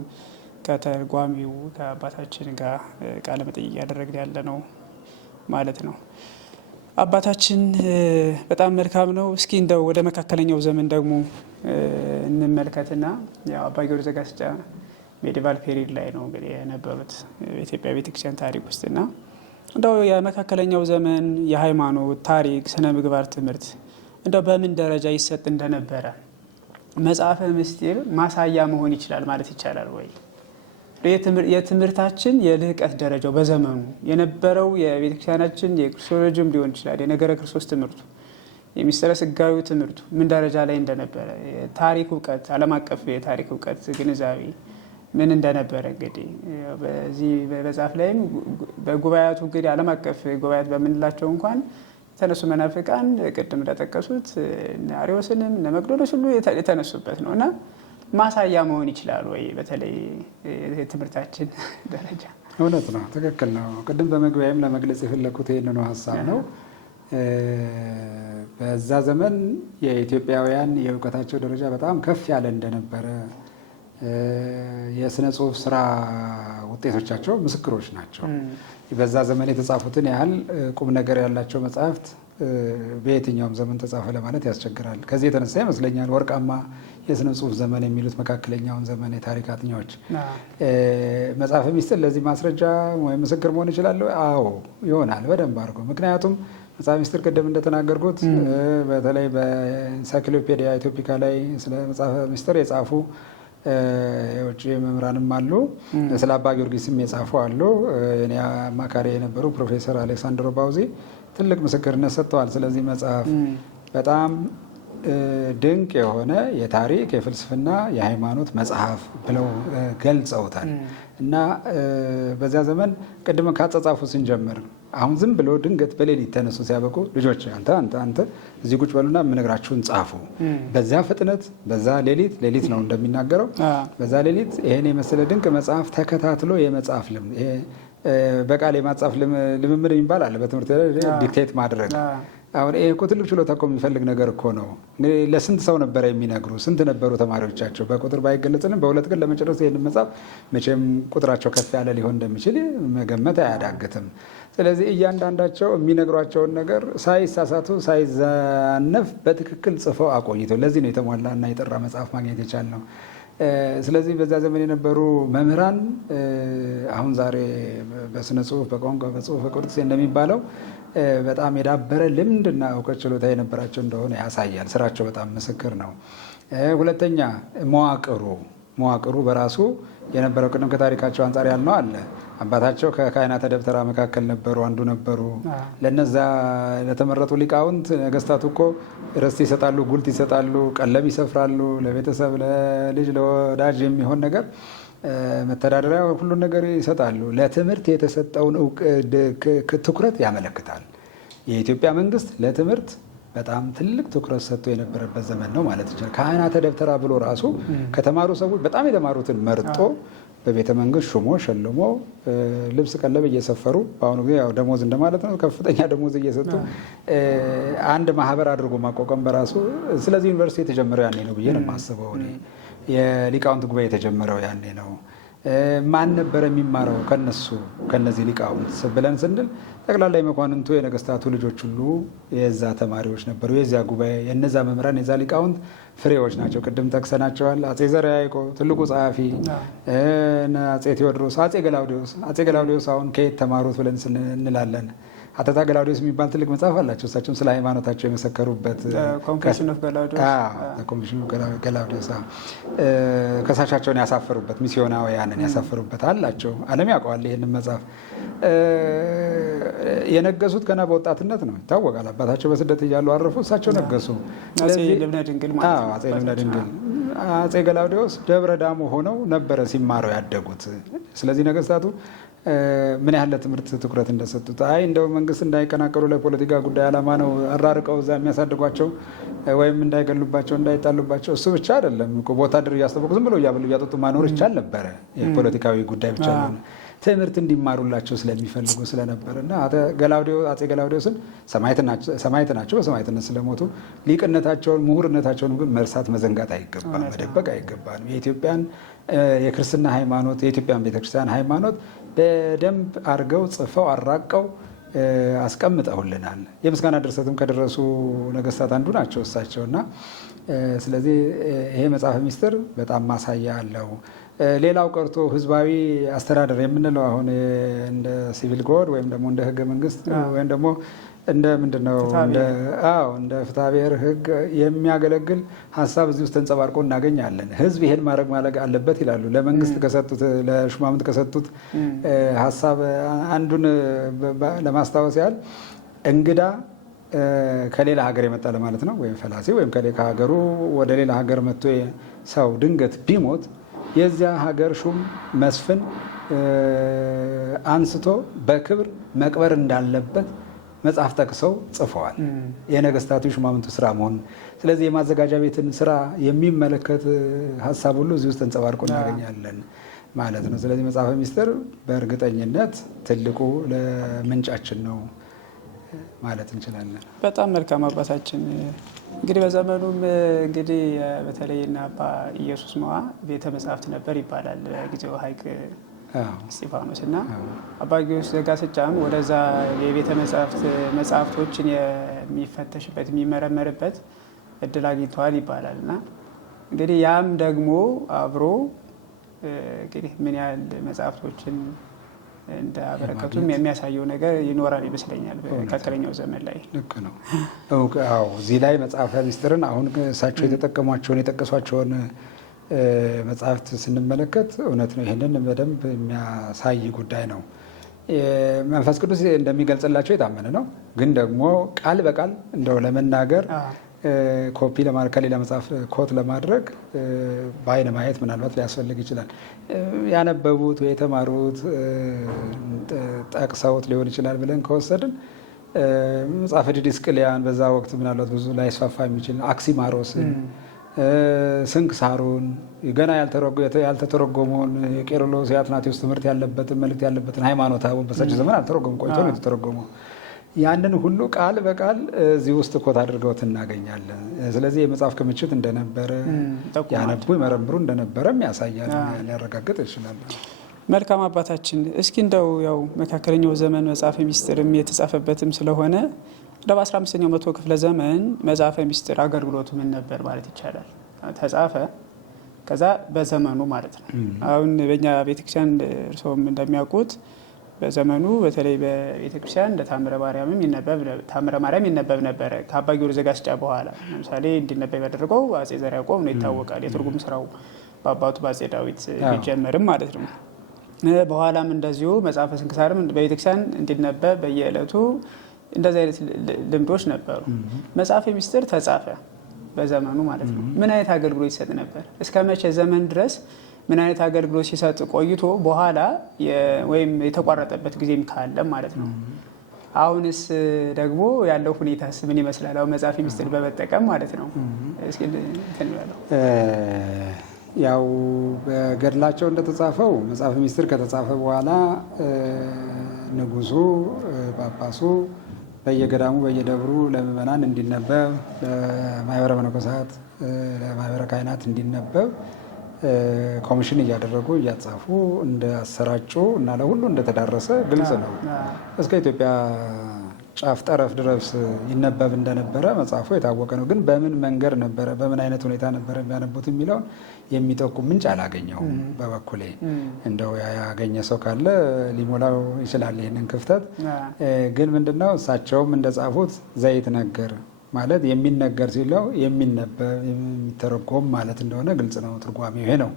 ከተርጓሚው ከአባታችን ጋር ቃለ መጠይቅ ያደረግን ያለ ነው ማለት ነው። አባታችን በጣም መልካም ነው። እስኪ እንደው ወደ መካከለኛው ዘመን ደግሞ እንመልከትና ያው አባ ጊዮርጊስ ዘጋስጫ ሜዲቫል ፔሪድ ላይ ነው እንግዲህ የነበሩት በኢትዮጵያ ቤተክርስቲያን ታሪክ ውስጥና እንደው የመካከለኛው ዘመን የሃይማኖት ታሪክ፣ ስነ ምግባር ትምህርት እንደው በምን ደረጃ ይሰጥ እንደነበረ መጽሐፈ ምስጢር ማሳያ መሆን ይችላል ማለት ይቻላል ወይ? የትምህርታችን የልህቀት ደረጃው በዘመኑ የነበረው የቤተክርስቲያናችን የክርስቶሎጂም ሊሆን ይችላል የነገረ ክርስቶስ ትምህርቱ፣ የሚስጥረ ስጋዊው ትምህርቱ ምን ደረጃ ላይ እንደነበረ፣ የታሪክ እውቀት፣ ዓለም አቀፍ የታሪክ እውቀት ግንዛቤ ምን እንደነበረ እንግዲህ በዚህ በመጽሐፍ ላይም በጉባኤያቱ እንግዲህ ዓለም አቀፍ ጉባኤያት በምንላቸው እንኳን የተነሱ መናፍቃን ቅድም እንደጠቀሱት አርዮስንም እነ መቅዶኒዎስ ሁሉ የተነሱበት ነው እና ማሳያ መሆን ይችላል ወይ? በተለይ የትምህርታችን ደረጃ። እውነት ነው፣ ትክክል ነው። ቅድም በመግቢያም ለመግለጽ የፈለኩት ይህንኑ ሀሳብ ነው። በዛ ዘመን የኢትዮጵያውያን የእውቀታቸው ደረጃ በጣም ከፍ ያለ እንደነበረ የስነ ጽሁፍ ስራ ውጤቶቻቸው ምስክሮች ናቸው። በዛ ዘመን የተጻፉትን ያህል ቁም ነገር ያላቸው መጽሐፍት በየትኛውም ዘመን ተጻፈ ለማለት ያስቸግራል። ከዚህ የተነሳ ይመስለኛል ወርቃማ የስነ ጽሁፍ ዘመን የሚሉት መካከለኛውን ዘመን የታሪክ አጥኚዎች። መጽሐፈ ምስጢር ለዚህ ማስረጃ ወይም ምስክር መሆን ይችላል? አዎ ይሆናል፣ በደንብ አድርጎ። ምክንያቱም መጽሐፈ ሚስጥር ቅድም እንደተናገርኩት በተለይ በኢንሳይክሎፔዲያ ኢትዮፒካ ላይ ስለ መጽሐፈ ሚስጥር የጻፉ የውጭ መምህራንም አሉ። ስለ አባ ጊዮርጊስም የጻፉ አሉ። እኔ አማካሪ የነበሩ ፕሮፌሰር አሌክሳንድሮ ባውዚ ትልቅ ምስክርነት ሰጥተዋል። ስለዚህ መጽሐፍ በጣም ድንቅ የሆነ የታሪክ፣ የፍልስፍና፣ የሃይማኖት መጽሐፍ ብለው ገልጸውታል። እና በዚያ ዘመን ቅድመ ካጸጻፉ ስንጀምር አሁን ዝም ብሎ ድንገት በሌሊት ተነሱ ሲያበቁ ልጆች አንተ እዚህ ቁጭ በሉና የምነግራችሁን ጻፉ። በዛ ፍጥነት በዛ ሌሊት ነው እንደሚናገረው፣ በዛ ሌሊት ይሄን የመሰለ ድንቅ መጽሐፍ ተከታትሎ የመጽሐፍ በቃል የማጻፍ ልምምድ የሚባል አለ በትምህርት ዲክቴት ማድረግ። አሁን ይሄ እኮ ትልቅ ችሎታ እኮ የሚፈልግ ነገር እኮ ነው። ለስንት ሰው ነበረ የሚነግሩ? ስንት ነበሩ ተማሪዎቻቸው? በቁጥር ባይገለጽንም በሁለት ቀን ለመጨረስ ይህን መጽሐፍ መቼም ቁጥራቸው ከፍ ያለ ሊሆን እንደሚችል መገመት አያዳግትም። ስለዚህ እያንዳንዳቸው የሚነግሯቸውን ነገር ሳይሳሳቱ ሳይዛነፍ በትክክል ጽፈው አቆይተው፣ ለዚህ ነው የተሟላና የጠራ መጽሐፍ ማግኘት የቻልነው። ስለዚህ በዚያ ዘመን የነበሩ መምህራን አሁን ዛሬ በስነ ጽሁፍ፣ በቋንቋ፣ በጽሁፍ፣ በቅርጽ እንደሚባለው በጣም የዳበረ ልምድና እውቀት ችሎታ የነበራቸው እንደሆነ ያሳያል። ስራቸው በጣም ምስክር ነው። ሁለተኛ መዋቅሩ በራሱ የነበረው ቅድም ከታሪካቸው አንጻር ያልነው አለ። አባታቸው ከካህናተ ደብተራ መካከል ነበሩ፣ አንዱ ነበሩ። ለነዛ ለተመረጡ ሊቃውንት ነገስታቱ እኮ ርስት ይሰጣሉ፣ ጉልት ይሰጣሉ፣ ቀለብ ይሰፍራሉ፣ ለቤተሰብ ለልጅ ለወዳጅ የሚሆን ነገር መተዳደሪያ ሁሉን ነገር ይሰጣሉ። ለትምህርት የተሰጠውን ትኩረት ያመለክታል። የኢትዮጵያ መንግስት ለትምህርት በጣም ትልቅ ትኩረት ሰጥቶ የነበረበት ዘመን ነው ማለት ይቻላል። ካህናተ ደብተራ ብሎ ራሱ ከተማሩ ሰዎች በጣም የተማሩትን መርጦ በቤተ መንግስት ሹሞ ሸልሞ ልብስ ቀለብ እየሰፈሩ በአሁኑ ጊዜ ያው ደሞዝ እንደማለት ነው፣ ከፍተኛ ደሞዝ እየሰጡ አንድ ማህበር አድርጎ ማቋቋም በራሱ ስለዚህ ዩኒቨርሲቲ የተጀመረው ያኔ ነው ብዬ ነው የማስበው። የሊቃውንት ጉባኤ የተጀመረው ያኔ ነው። ማን ነበረ የሚማረው ከነዚህ ሊቃውንት ብለን ስንል ጠቅላላ የመኳንንቱ የነገስታቱ ልጆች ሁሉ የዛ ተማሪዎች ነበሩ። የዚያ ጉባኤ የነዛ መምህራን የዛ ሊቃውንት ፍሬዎች ናቸው። ቅድም ጠቅሰናቸዋል። አጼ ዘርዓ ያዕቆብ ትልቁ ጸሐፊ፣ አጼ ቴዎድሮስ፣ አጼ ገላውዴዎስ አሁን ከየት ተማሩት ብለን እንላለን። አተታ ገላውዴዎስ የሚባል ትልቅ መጽሐፍ አላቸው። እሳቸውም ስለ ሃይማኖታቸው የመሰከሩበት ኮንፌሽን ኦፍ ገላውዴዎስ ከሳሻቸውን ያሳፈሩበት ሚስዮናውያንን ያሳፈሩበት አላቸው። ዓለም ያውቀዋል ይህንን መጽሐፍ። የነገሱት ገና በወጣትነት ነው ይታወቃል። አባታቸው በስደት እያሉ አረፉ፣ እሳቸው ነገሱ። አጼ ልብነ ድንግል አጼ ገላውዴዎስ ደብረ ዳሞ ሆነው ነበረ ሲማረው ያደጉት። ስለዚህ ነገስታቱ ምን ያህል ለትምህርት ትኩረት እንደሰጡት እንደው መንግስት እንዳይቀናቀሉ ለፖለቲካ ጉዳይ ዓላማ ነው አራርቀው እዛ የሚያሳድጓቸው ወይም እንዳይገሉባቸው እንዳይጣሉባቸው። እሱ ብቻ አይደለም እኮ በወታደር እያስጠበቁ ዝም ብለው እያበሉ እያጠጡ ማኖር ይቻል ነበረ። የፖለቲካዊ ጉዳይ ብቻ ነው። ትምህርት እንዲማሩላቸው ስለሚፈልጉ ስለነበረ እና አጼ ገላውዴዎስን ሰማዕት ናቸው። በሰማዕትነት ስለሞቱ ሊቅነታቸውን ምሁርነታቸውን ግን መርሳት መዘንጋት አይገባም፣ መደበቅ አይገባም። የኢትዮጵያን የክርስትና ሃይማኖት የኢትዮጵያን ቤተክርስቲያን ሃይማኖት በደንብ አድርገው ጽፈው አራቀው አስቀምጠውልናል። የምስጋና ድርሰትም ከደረሱ ነገስታት አንዱ ናቸው እሳቸው እና ስለዚህ ይሄ መጽሐፈ ሚስጥር በጣም ማሳያ አለው። ሌላው ቀርቶ ህዝባዊ አስተዳደር የምንለው አሁን እንደ ሲቪል ኮድ ወይም ደግሞ እንደ ህገ መንግስት ወይም ደግሞ እንደ ምንድነው እንደ ፍትሐ ብሔር ህግ የሚያገለግል ሀሳብ እዚህ ውስጥ ተንጸባርቆ እናገኛለን። ህዝብ ይሄን ማድረግ አለበት ይላሉ። ለመንግስት ከሰጡት ለሹማምንት ከሰጡት ሀሳብ አንዱን ለማስታወስ ያህል እንግዳ ከሌላ ሀገር የመጣ ለማለት ነው፣ ወይም ፈላሲ ወይም ከሀገሩ ወደ ሌላ ሀገር መጥቶ ሰው ድንገት ቢሞት የዚያ ሀገር ሹም መስፍን አንስቶ በክብር መቅበር እንዳለበት መጽሐፍ ጠቅሰው ጽፈዋል። የነገስታቱ ሹማምንቱ ስራ መሆን። ስለዚህ የማዘጋጃ ቤትን ስራ የሚመለከት ሀሳብ ሁሉ እዚህ ውስጥ ተንጸባርቆ እናገኛለን ማለት ነው። ስለዚህ መጽሐፈ ሚስጥር በእርግጠኝነት ትልቁ ለምንጫችን ነው ማለት እንችላለን። በጣም መልካም አባታችን። እንግዲህ በዘመኑም እንግዲህ በተለይ እና አባ ኢየሱስ ሞዐ ቤተ መጻሕፍት ነበር ይባላል ጊዜው ሐይቅ እስጢፋኖስ እና አባ ጊዮርጊስ ዘጋስጫም ወደዛ የቤተ መጻሕፍቶችን የሚፈተሽበት የሚመረመርበት እድል አግኝተዋል ይባላል እና እንግዲህ ያም ደግሞ አብሮ እንግዲህ ምን ያህል መጽሐፍቶችን እንደ አበረከቱም የሚያሳየው ነገር ይኖራል ይመስለኛል በመካከለኛው ዘመን ላይ። ልክ ነው። እዚህ ላይ መጽሐፈ ምስጢርን አሁን እሳቸው የተጠቀሟቸውን የጠቀሷቸውን መጽሐፍት ስንመለከት እውነት ነው፣ ይህንን በደንብ የሚያሳይ ጉዳይ ነው። መንፈስ ቅዱስ እንደሚገልጽላቸው የታመነ ነው። ግን ደግሞ ቃል በቃል እንደው ለመናገር ኮፒ ለማድረግ ከሌላ መጽሐፍ ኮት ለማድረግ በአይነ ማየት ምናልባት ሊያስፈልግ ይችላል። ያነበቡት ወይ የተማሩት ጠቅሰውት ሊሆን ይችላል ብለን ከወሰድን መጽሐፈ ዲድስቅልያን በዛ ወቅት ምናልባት ብዙ ላይስፋፋ የሚችል አክሲማሮስን፣ ስንክሳሩን ገና ያልተተረጎመውን የቄርሎስ የአትናቴዎስ ትምህርት ያለበትን መልእክት ያለበትን ሃይማኖተ አበውን በሳቸው ዘመን አልተረጎም ቆይቶ ነው የተተረጎመው። ያንን ሁሉ ቃል በቃል እዚህ ውስጥ ኮት አድርገውት እናገኛለን። ስለዚህ የመጽሐፍ ክምችት እንደነበረ ያነቡ ይመረምሩ እንደነበረም ያሳያል፣ ሊያረጋግጥ ይችላል። መልካም አባታችን፣ እስኪ እንደው ያው መካከለኛው ዘመን መጽሐፈ ምስጢርም የተጻፈበትም ስለሆነ እንደው በ15ኛው መቶ ክፍለ ዘመን መጽሐፈ ምስጢር አገልግሎቱ ምን ነበር ማለት ይቻላል? ተጻፈ፣ ከዛ በዘመኑ ማለት ነው። አሁን በእኛ ቤተክርስቲያን እርስዎም እንደሚያውቁት በዘመኑ በተለይ በቤተክርስቲያን እንደ ታምረ ማርያም ይነበብ ነበረ። ከአባ ጊዮርጊስ ዘጋስጫ በኋላ ለምሳሌ እንዲነበብ ያደረገው አጼ ዘርዓ ያዕቆብ ነው ይታወቃል። የትርጉም ስራው በአባቱ በአጼ ዳዊት ቢጀመርም ማለት ነው። በኋላም እንደዚሁ መጽሐፈ ስንክሳርም በቤተክርስቲያን እንዲነበብ በየዕለቱ እንደዚህ አይነት ልምዶች ነበሩ። መጽሐፈ ምስጢር ተጻፈ በዘመኑ ማለት ነው። ምን አይነት አገልግሎት ይሰጥ ነበር? እስከ መቼ ዘመን ድረስ ምን አይነት አገልግሎት ሲሰጥ ቆይቶ በኋላ ወይም የተቋረጠበት ጊዜም ካለ ማለት ነው። አሁንስ ደግሞ ያለው ሁኔታስ ምን ይመስላል? አሁን መጽሐፈ ምስጢር በመጠቀም ማለት ነው። እስኪ እንትን ያለው ያው በገድላቸው እንደተጻፈው መጽሐፈ ምስጢር ከተጻፈ በኋላ ንጉሱ፣ ጳጳሱ በየገዳሙ በየደብሩ ለምእመናን እንዲነበብ፣ ለማህበረ መነኮሳት፣ ለማህበረ ካህናት እንዲነበብ ኮሚሽን እያደረጉ እያጻፉ እንዳሰራጩ እና ለሁሉ እንደተዳረሰ ግልጽ ነው። እስከ ኢትዮጵያ ጫፍ ጠረፍ ድረስ ይነበብ እንደነበረ መጽሐፉ የታወቀ ነው። ግን በምን መንገድ ነበረ፣ በምን አይነት ሁኔታ ነበረ የሚያነቡት የሚለውን የሚጠቁም ምንጭ አላገኘውም በበኩሌ። እንደው ያገኘ ሰው ካለ ሊሞላው ይችላል ይህንን ክፍተት። ግን ምንድነው እሳቸውም እንደጻፉት ዘይት ነገር ማለት የሚነገር ሲለው የሚነበብ የሚተረጎም ማለት እንደሆነ ግልጽ ነው። ትርጓሜው ይሄ ነው።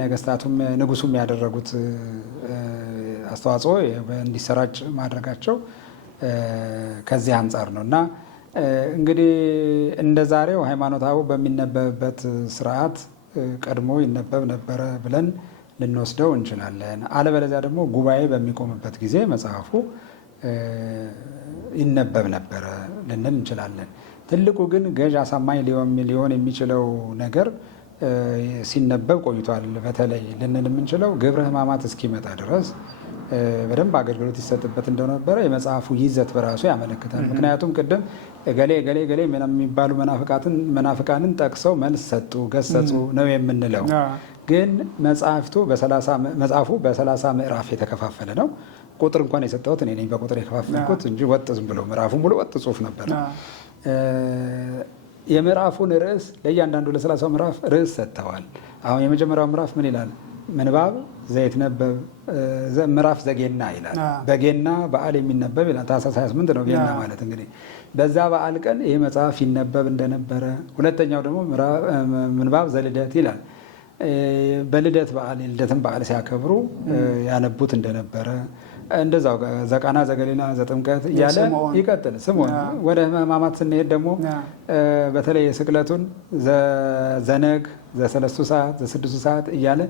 ነገስታቱም ንጉሱም ያደረጉት አስተዋጽኦ እንዲሰራጭ ማድረጋቸው ከዚህ አንጻር ነው። እና እንግዲህ እንደ ዛሬው ሃይማኖተ አበው በሚነበብበት ስርዓት ቀድሞ ይነበብ ነበረ ብለን ልንወስደው እንችላለን። አለበለዚያ ደግሞ ጉባኤ በሚቆምበት ጊዜ መጽሐፉ ይነበብ ነበረ ልንል እንችላለን። ትልቁ ግን ገዥ አሳማኝ ሊሆን የሚችለው ነገር ሲነበብ ቆይቷል። በተለይ ልንል የምንችለው ግብረ ሕማማት እስኪመጣ ድረስ በደንብ አገልግሎት ይሰጥበት እንደነበረ የመጽሐፉ ይዘት በራሱ ያመለክታል። ምክንያቱም ቅድም ገሌ ገሌ ገሌ የሚባሉ መናፍቃንን ጠቅሰው መልስ ሰጡ፣ ገሰጹ ነው የምንለው። ግን መጽሐፉ በ30 ምዕራፍ የተከፋፈለ ነው። ቁጥር እንኳን የሰጠሁት እኔ ነኝ በቁጥር የከፋፈልኩት እንጂ ወጥ ዝም ብሎ ምዕራፉ ሙሉ ወጥ ጽሑፍ ነበር። የምዕራፉን ርዕስ ለእያንዳንዱ ለ30 ምዕራፍ ርዕስ ሰጥተዋል። አሁን የመጀመሪያው ምዕራፍ ምን ይላል? ምንባብ ዘይትነበብ ምዕራፍ ዘጌና ይላል። በጌና በዓል የሚነበብ ይላል። ታኅሳስ 28 ነው ጌና ማለት እንግዲህ በዛ በዓል ቀን ይህ መጽሐፍ ይነበብ እንደነበረ። ሁለተኛው ደግሞ ምንባብ ዘልደት ይላል። በልደት በዓል የልደትን በዓል ሲያከብሩ ያነቡት እንደነበረ። እንደዛው ዘቃና ዘገሊላ ዘጥምቀት እያለ ይቀጥል። ስምዖን ወደ ሕማማት ስንሄድ ደግሞ በተለይ የስቅለቱን ዘነግ ዘሰለስቱ ሰዓት ዘስድስቱ ሰዓት እያለ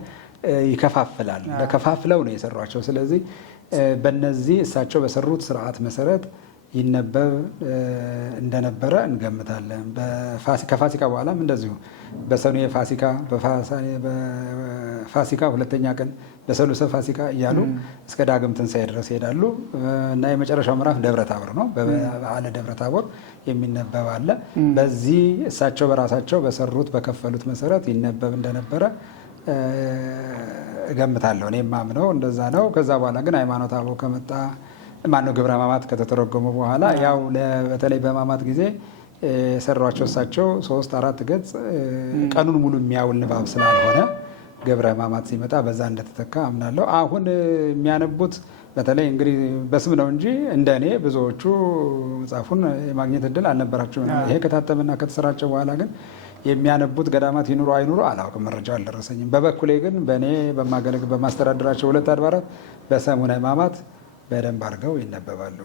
ይከፋፍላል። ከፋፍለው ነው የሰሯቸው። ስለዚህ በነዚህ እሳቸው በሰሩት ስርዓት መሰረት ይነበብ እንደነበረ እንገምታለን። ከፋሲካ በኋላም እንደዚሁ በሰኑ ፋሲካ፣ በፋሲካ ሁለተኛ ቀን፣ በሰሉሰ ፋሲካ እያሉ እስከ ዳግም ትንሣኤ ድረስ ይሄዳሉ እና የመጨረሻው ምዕራፍ ደብረ ታቦር ነው። በበዓለ ደብረ ታቦር የሚነበብ አለ። በዚህ እሳቸው በራሳቸው በሰሩት በከፈሉት መሰረት ይነበብ እንደነበረ እገምታለሁ። እኔ የማምነው እንደዛ ነው። ከዛ በኋላ ግን ሃይማኖተ አበው ከመጣ ማነው ግብረ ሕማማት ከተተረጎሙ በኋላ ያው በተለይ በሕማማት ጊዜ የሰሯቸው እሳቸው 3-4 ገጽ ቀኑን ሙሉ የሚያውል ንባብ ስላልሆነ ግብረ ሕማማት ሲመጣ በዛ እንደተተካ አምናለሁ። አሁን የሚያነቡት በተለይ እንግዲህ በስም ነው እንጂ እንደ እኔ ብዙዎቹ መጽሐፉን የማግኘት እድል አልነበራቸውም። ይሄ ከታተመና ከተሰራጨ በኋላ ግን የሚያነቡት ገዳማት ይኑሩ አይኑሩ አላውቅም፣ መረጃው አልደረሰኝም። በበኩሌ ግን በእኔ በማስተዳደራቸው 2 አድባራት በሰሙነ ሕማማት በደንብ አድርገው ይነበባሉ።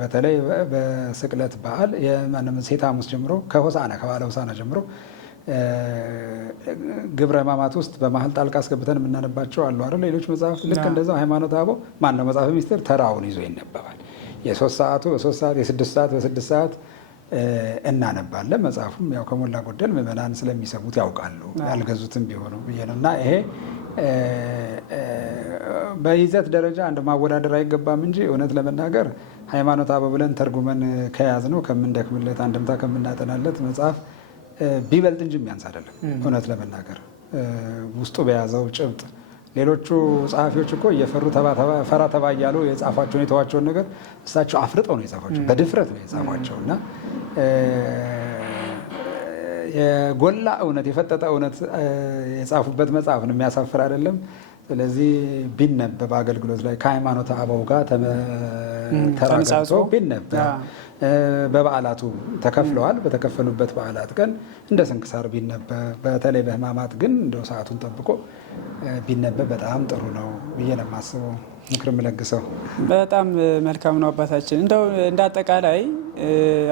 በተለይ በስቅለት በዓል ሴት ሐሙስ ጀምሮ ከሆሳዕና ከባለ ሆሳዕና ጀምሮ ግብረ ሕማማት ውስጥ በመሀል ጣልቃ አስገብተን የምናነባቸው አሉ አይደል? ሌሎች መጽሐፍ ልክ እንደዛው ሃይማኖተ አበው ማነው መጽሐፈ ሚስጥር ተራውን ይዞ ይነበባል። የ3 ሰዓቱ በ3 ሰዓት፣ የ6 ሰዓት በ6 ሰዓት እናነባለን። መጽሐፉም ያው ከሞላ ጎደል ምዕመናን ስለሚሰሙት ያውቃሉ ያልገዙትም ቢሆኑ ብዬ ነው። እና ይሄ በይዘት ደረጃ አንድ ማወዳደር አይገባም እንጂ እውነት ለመናገር ሃይማኖተ አበው ብለን ተርጉመን ከያዝ ነው ከምንደክምለት አንድምታ ከምናጠናለት መጽሐፍ ቢበልጥ እንጂ የሚያንስ አይደለም። እውነት ለመናገር ውስጡ በያዘው ጭብጥ ሌሎቹ ጸሐፊዎች እኮ እየፈሩ ፈራ ተባ እያሉ የጻፏቸውን የተዋቸውን ነገር እሳቸው አፍርጠው ነው የጻፏቸው፣ በድፍረት ነው የጻፏቸው እና የጎላ እውነት የፈጠጠ እውነት የጻፉበት መጽሐፍ ነው። የሚያሳፍር አይደለም። ስለዚህ ቢነበብ አገልግሎት ላይ ከሃይማኖተ አበው ጋር ተራቅጾ ቢነበብ በበዓላቱ ተከፍለዋል። በተከፈሉበት በዓላት ቀን እንደ ስንክሳር ቢነበብ፣ በተለይ በሕማማት ግን እንደው ሰዓቱን ጠብቆ ቢነበብ በጣም ጥሩ ነው ብዬ ነው የማስበው። ምክር የምለግሰው። በጣም መልካም ነው አባታችን። እንደው እንደ አጠቃላይ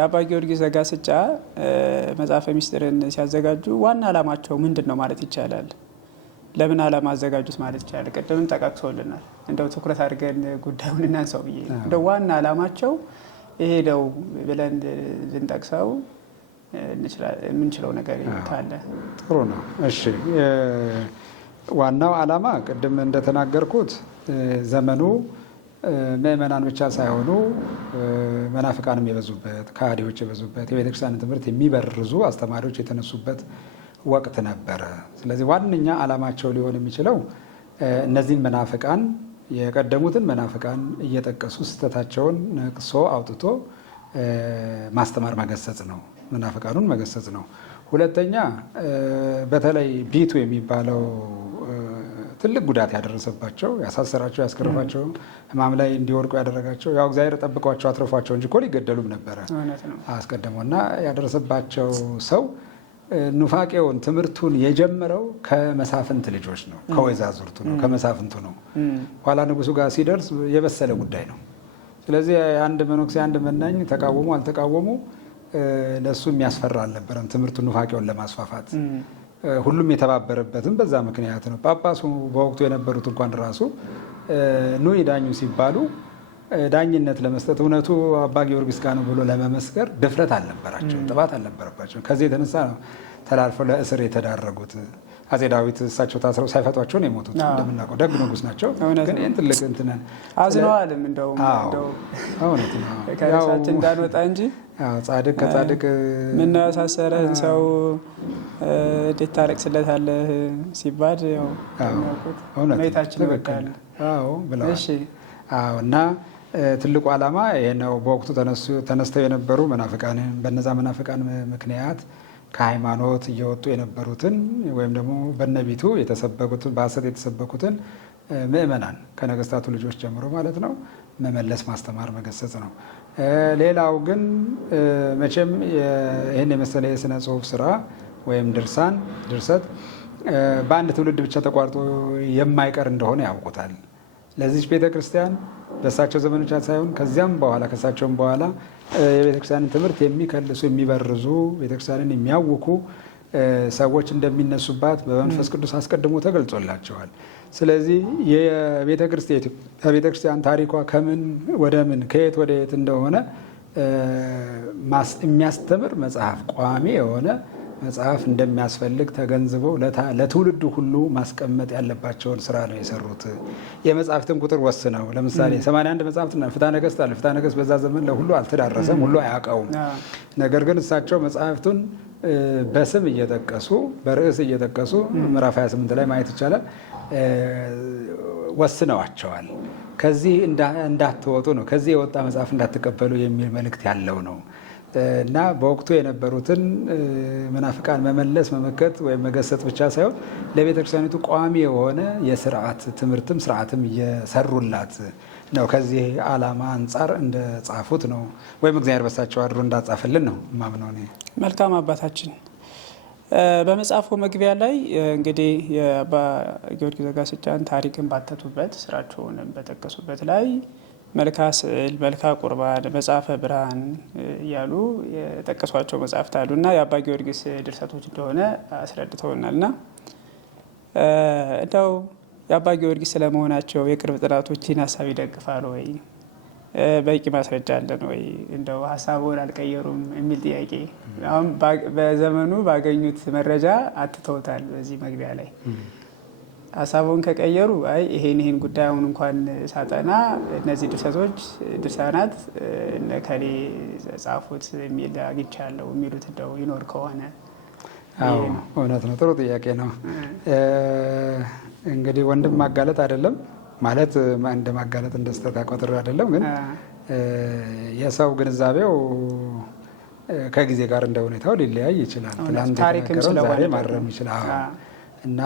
አባ ጊዮርጊስ ዘጋስጫ መጽሐፈ ሚስጥርን ሲያዘጋጁ ዋና ዓላማቸው ምንድን ነው ማለት ይቻላል? ለምን ዓላማ አዘጋጁት ማለት ይቻላል? ቅድምም ጠቃቅሶልናል። እንደው ትኩረት አድርገን ጉዳዩን እናንሳው ብዬ እንደው ዋና ዓላማቸው ይሄ ነው ብለን ልንጠቅሰው የምንችለው ነገር ካለ ጥሩ ነው። እሺ፣ ዋናው ዓላማ ቅድም እንደተናገርኩት ዘመኑ ምእመናን ብቻ ሳይሆኑ መናፍቃንም የበዙበት፣ ከሃዲዎች የበዙበት፣ የቤተክርስቲያንን ትምህርት የሚበርዙ አስተማሪዎች የተነሱበት ወቅት ነበረ። ስለዚህ ዋነኛ ዓላማቸው ሊሆን የሚችለው እነዚህን መናፍቃን የቀደሙትን መናፍቃን እየጠቀሱ ስህተታቸውን ነቅሶ አውጥቶ ማስተማር መገሰጽ ነው። መናፍቃኑን መገሰጽ ነው። ሁለተኛ በተለይ ቢቱ የሚባለው ትልቅ ጉዳት ያደረሰባቸው ያሳሰራቸው፣ ያስገረፋቸው፣ ሕማም ላይ እንዲወድቁ ያደረጋቸው ያው እግዚአብሔር ጠብቋቸው አትርፏቸው እንጂ እኮ ሊገደሉም ነበረ አስቀድሞ እና ያደረሰባቸው ሰው ኑፋቄውን ትምህርቱን የጀመረው ከመሳፍንት ልጆች ነው፣ ከወይዛዙርቱ ነው፣ ከመሳፍንቱ ነው። ኋላ ንጉሱ ጋር ሲደርስ የበሰለ ጉዳይ ነው። ስለዚህ አንድ መነኩሴ አንድ መናኝ ተቃወሙ አልተቃወሙ ለሱ የሚያስፈራ አልነበረም። ትምህርቱን ኑፋቄውን ለማስፋፋት ሁሉም የተባበረበትም በዛ ምክንያት ነው። ጳጳሱ በወቅቱ የነበሩት እንኳን ራሱ ኑ ይዳኙ ሲባሉ ዳኝነት ለመስጠት እውነቱ አባ ጊዮርጊስ ጋር ነው ብሎ ለመመስከር ድፍረት አልነበራቸው፣ ጥባት አልነበረባቸው። ከዚህ የተነሳ ነው ተላልፈው ለእስር የተዳረጉት። አፄ ዳዊት እሳቸው ታስረው ሳይፈቷቸው ነው የሞቱት። እንደምናውቀው ደግ ንጉስ ናቸው። ግን ይህን ትልቅ እንትነን አዝነዋልም። እንደውም እውነት ነው ከራሳችን እንዳንወጣ እንጂ ጻድቅ ከጻድቅ ምነው ያሳሰረህን ሰው እንዴት ታለቅስለታለህ ሲባል ሁኔታችን ይወዳል ብለዋል። እና ትልቁ ዓላማ ይሄ ነው። በወቅቱ ተነስተው የነበሩ መናፍቃንን በነዛ መናፍቃን ምክንያት ከሃይማኖት እየወጡ የነበሩትን ወይም ደግሞ በነቢቱ የተሰበኩትን በሐሰት የተሰበኩትን ምእመናን ከነገስታቱ ልጆች ጀምሮ ማለት ነው መመለስ፣ ማስተማር፣ መገሰጽ ነው። ሌላው ግን መቼም ይህን የመሰለ የስነ ጽሁፍ ስራ ወይም ድርሰት በአንድ ትውልድ ብቻ ተቋርጦ የማይቀር እንደሆነ ያውቁታል። ለዚች ቤተ ክርስቲያን በእሳቸው ዘመን ብቻ ሳይሆን ከዚያም በኋላ ከእሳቸውም በኋላ የቤተክርስቲያንን ትምህርት የሚከልሱ የሚበርዙ ቤተክርስቲያንን የሚያውኩ ሰዎች እንደሚነሱባት በመንፈስ ቅዱስ አስቀድሞ ተገልጾላቸዋል። ስለዚህ የቤተክርስቲያን ታሪኳ ከምን ወደ ምን ከየት ወደ የት እንደሆነ የሚያስተምር መጽሐፍ፣ ቋሚ የሆነ መጽሐፍ እንደሚያስፈልግ ተገንዝበው ለትውልዱ ሁሉ ማስቀመጥ ያለባቸውን ስራ ነው የሰሩት። የመጽሐፍትን ቁጥር ወስነው ለምሳሌ 81 መጽሐፍትና ፍትሐ ነገሥት አለ። ፍትሐ ነገሥት በዛ ዘመን ለሁሉ አልተዳረሰም፣ ሁሉ አያውቀውም። ነገር ግን እሳቸው መጽሐፍቱን በስም እየጠቀሱ በርዕስ እየጠቀሱ ምዕራፍ 28 ላይ ማየት ይቻላል ወስነዋቸዋል። ከዚህ እንዳትወጡ ነው፣ ከዚህ የወጣ መጽሐፍ እንዳትቀበሉ የሚል መልእክት ያለው ነው። እና በወቅቱ የነበሩትን መናፍቃን መመለስ መመከት ወይም መገሰጥ ብቻ ሳይሆን ለቤተ ክርስቲያኒቱ ቋሚ የሆነ የስርዓት ትምህርትም ስርዓትም እየሰሩላት ነው። ከዚህ ዓላማ አንጻር እንደጻፉት ነው ወይም እግዚአብሔር በሳቸው አድሮ እንዳጻፈልን ነው ማምነው። መልካም አባታችን በመጽሐፉ መግቢያ ላይ እንግዲህ የአባ ጊዮርጊስ ዘጋስጫን ታሪክን ባተቱበት ስራቸውንም በጠቀሱበት ላይ መልካ ስዕል፣ መልካ ቁርባን፣ መጽሐፈ ብርሃን እያሉ የጠቀሷቸው መጽሐፍት አሉ እና የአባ ጊዮርጊስ ድርሰቶች እንደሆነ አስረድተውናል። እና እንደው የአባ ጊዮርጊስ ስለመሆናቸው የቅርብ ጥናቶችን ሀሳብ ይደግፋል ወይ? በቂ ማስረጃ አለን ወይ? እንደው ሀሳቡን አልቀየሩም የሚል ጥያቄ አሁን በዘመኑ ባገኙት መረጃ አትተውታል። በዚህ መግቢያ ላይ ሀሳቡን ከቀየሩ አይ ይሄን ጉዳይ አሁን እንኳን ሳጠና እነዚህ ድርሳናት እነከሌ ጻፉት የሚል አግኝቻለሁ የሚሉት እንደው ይኖር ከሆነ እውነት ነው። ጥሩ ጥያቄ ነው። እንግዲህ ወንድም ማጋለጥ አይደለም ማለት እንደ ማጋለጥ እንደ ስህተት አቆጥሬ አይደለም፣ ግን የሰው ግንዛቤው ከጊዜ ጋር እንደ ሁኔታው ሊለያይ ይችላል። ትናንት የተነገረውን ዛሬ ማረም ይችላል። እና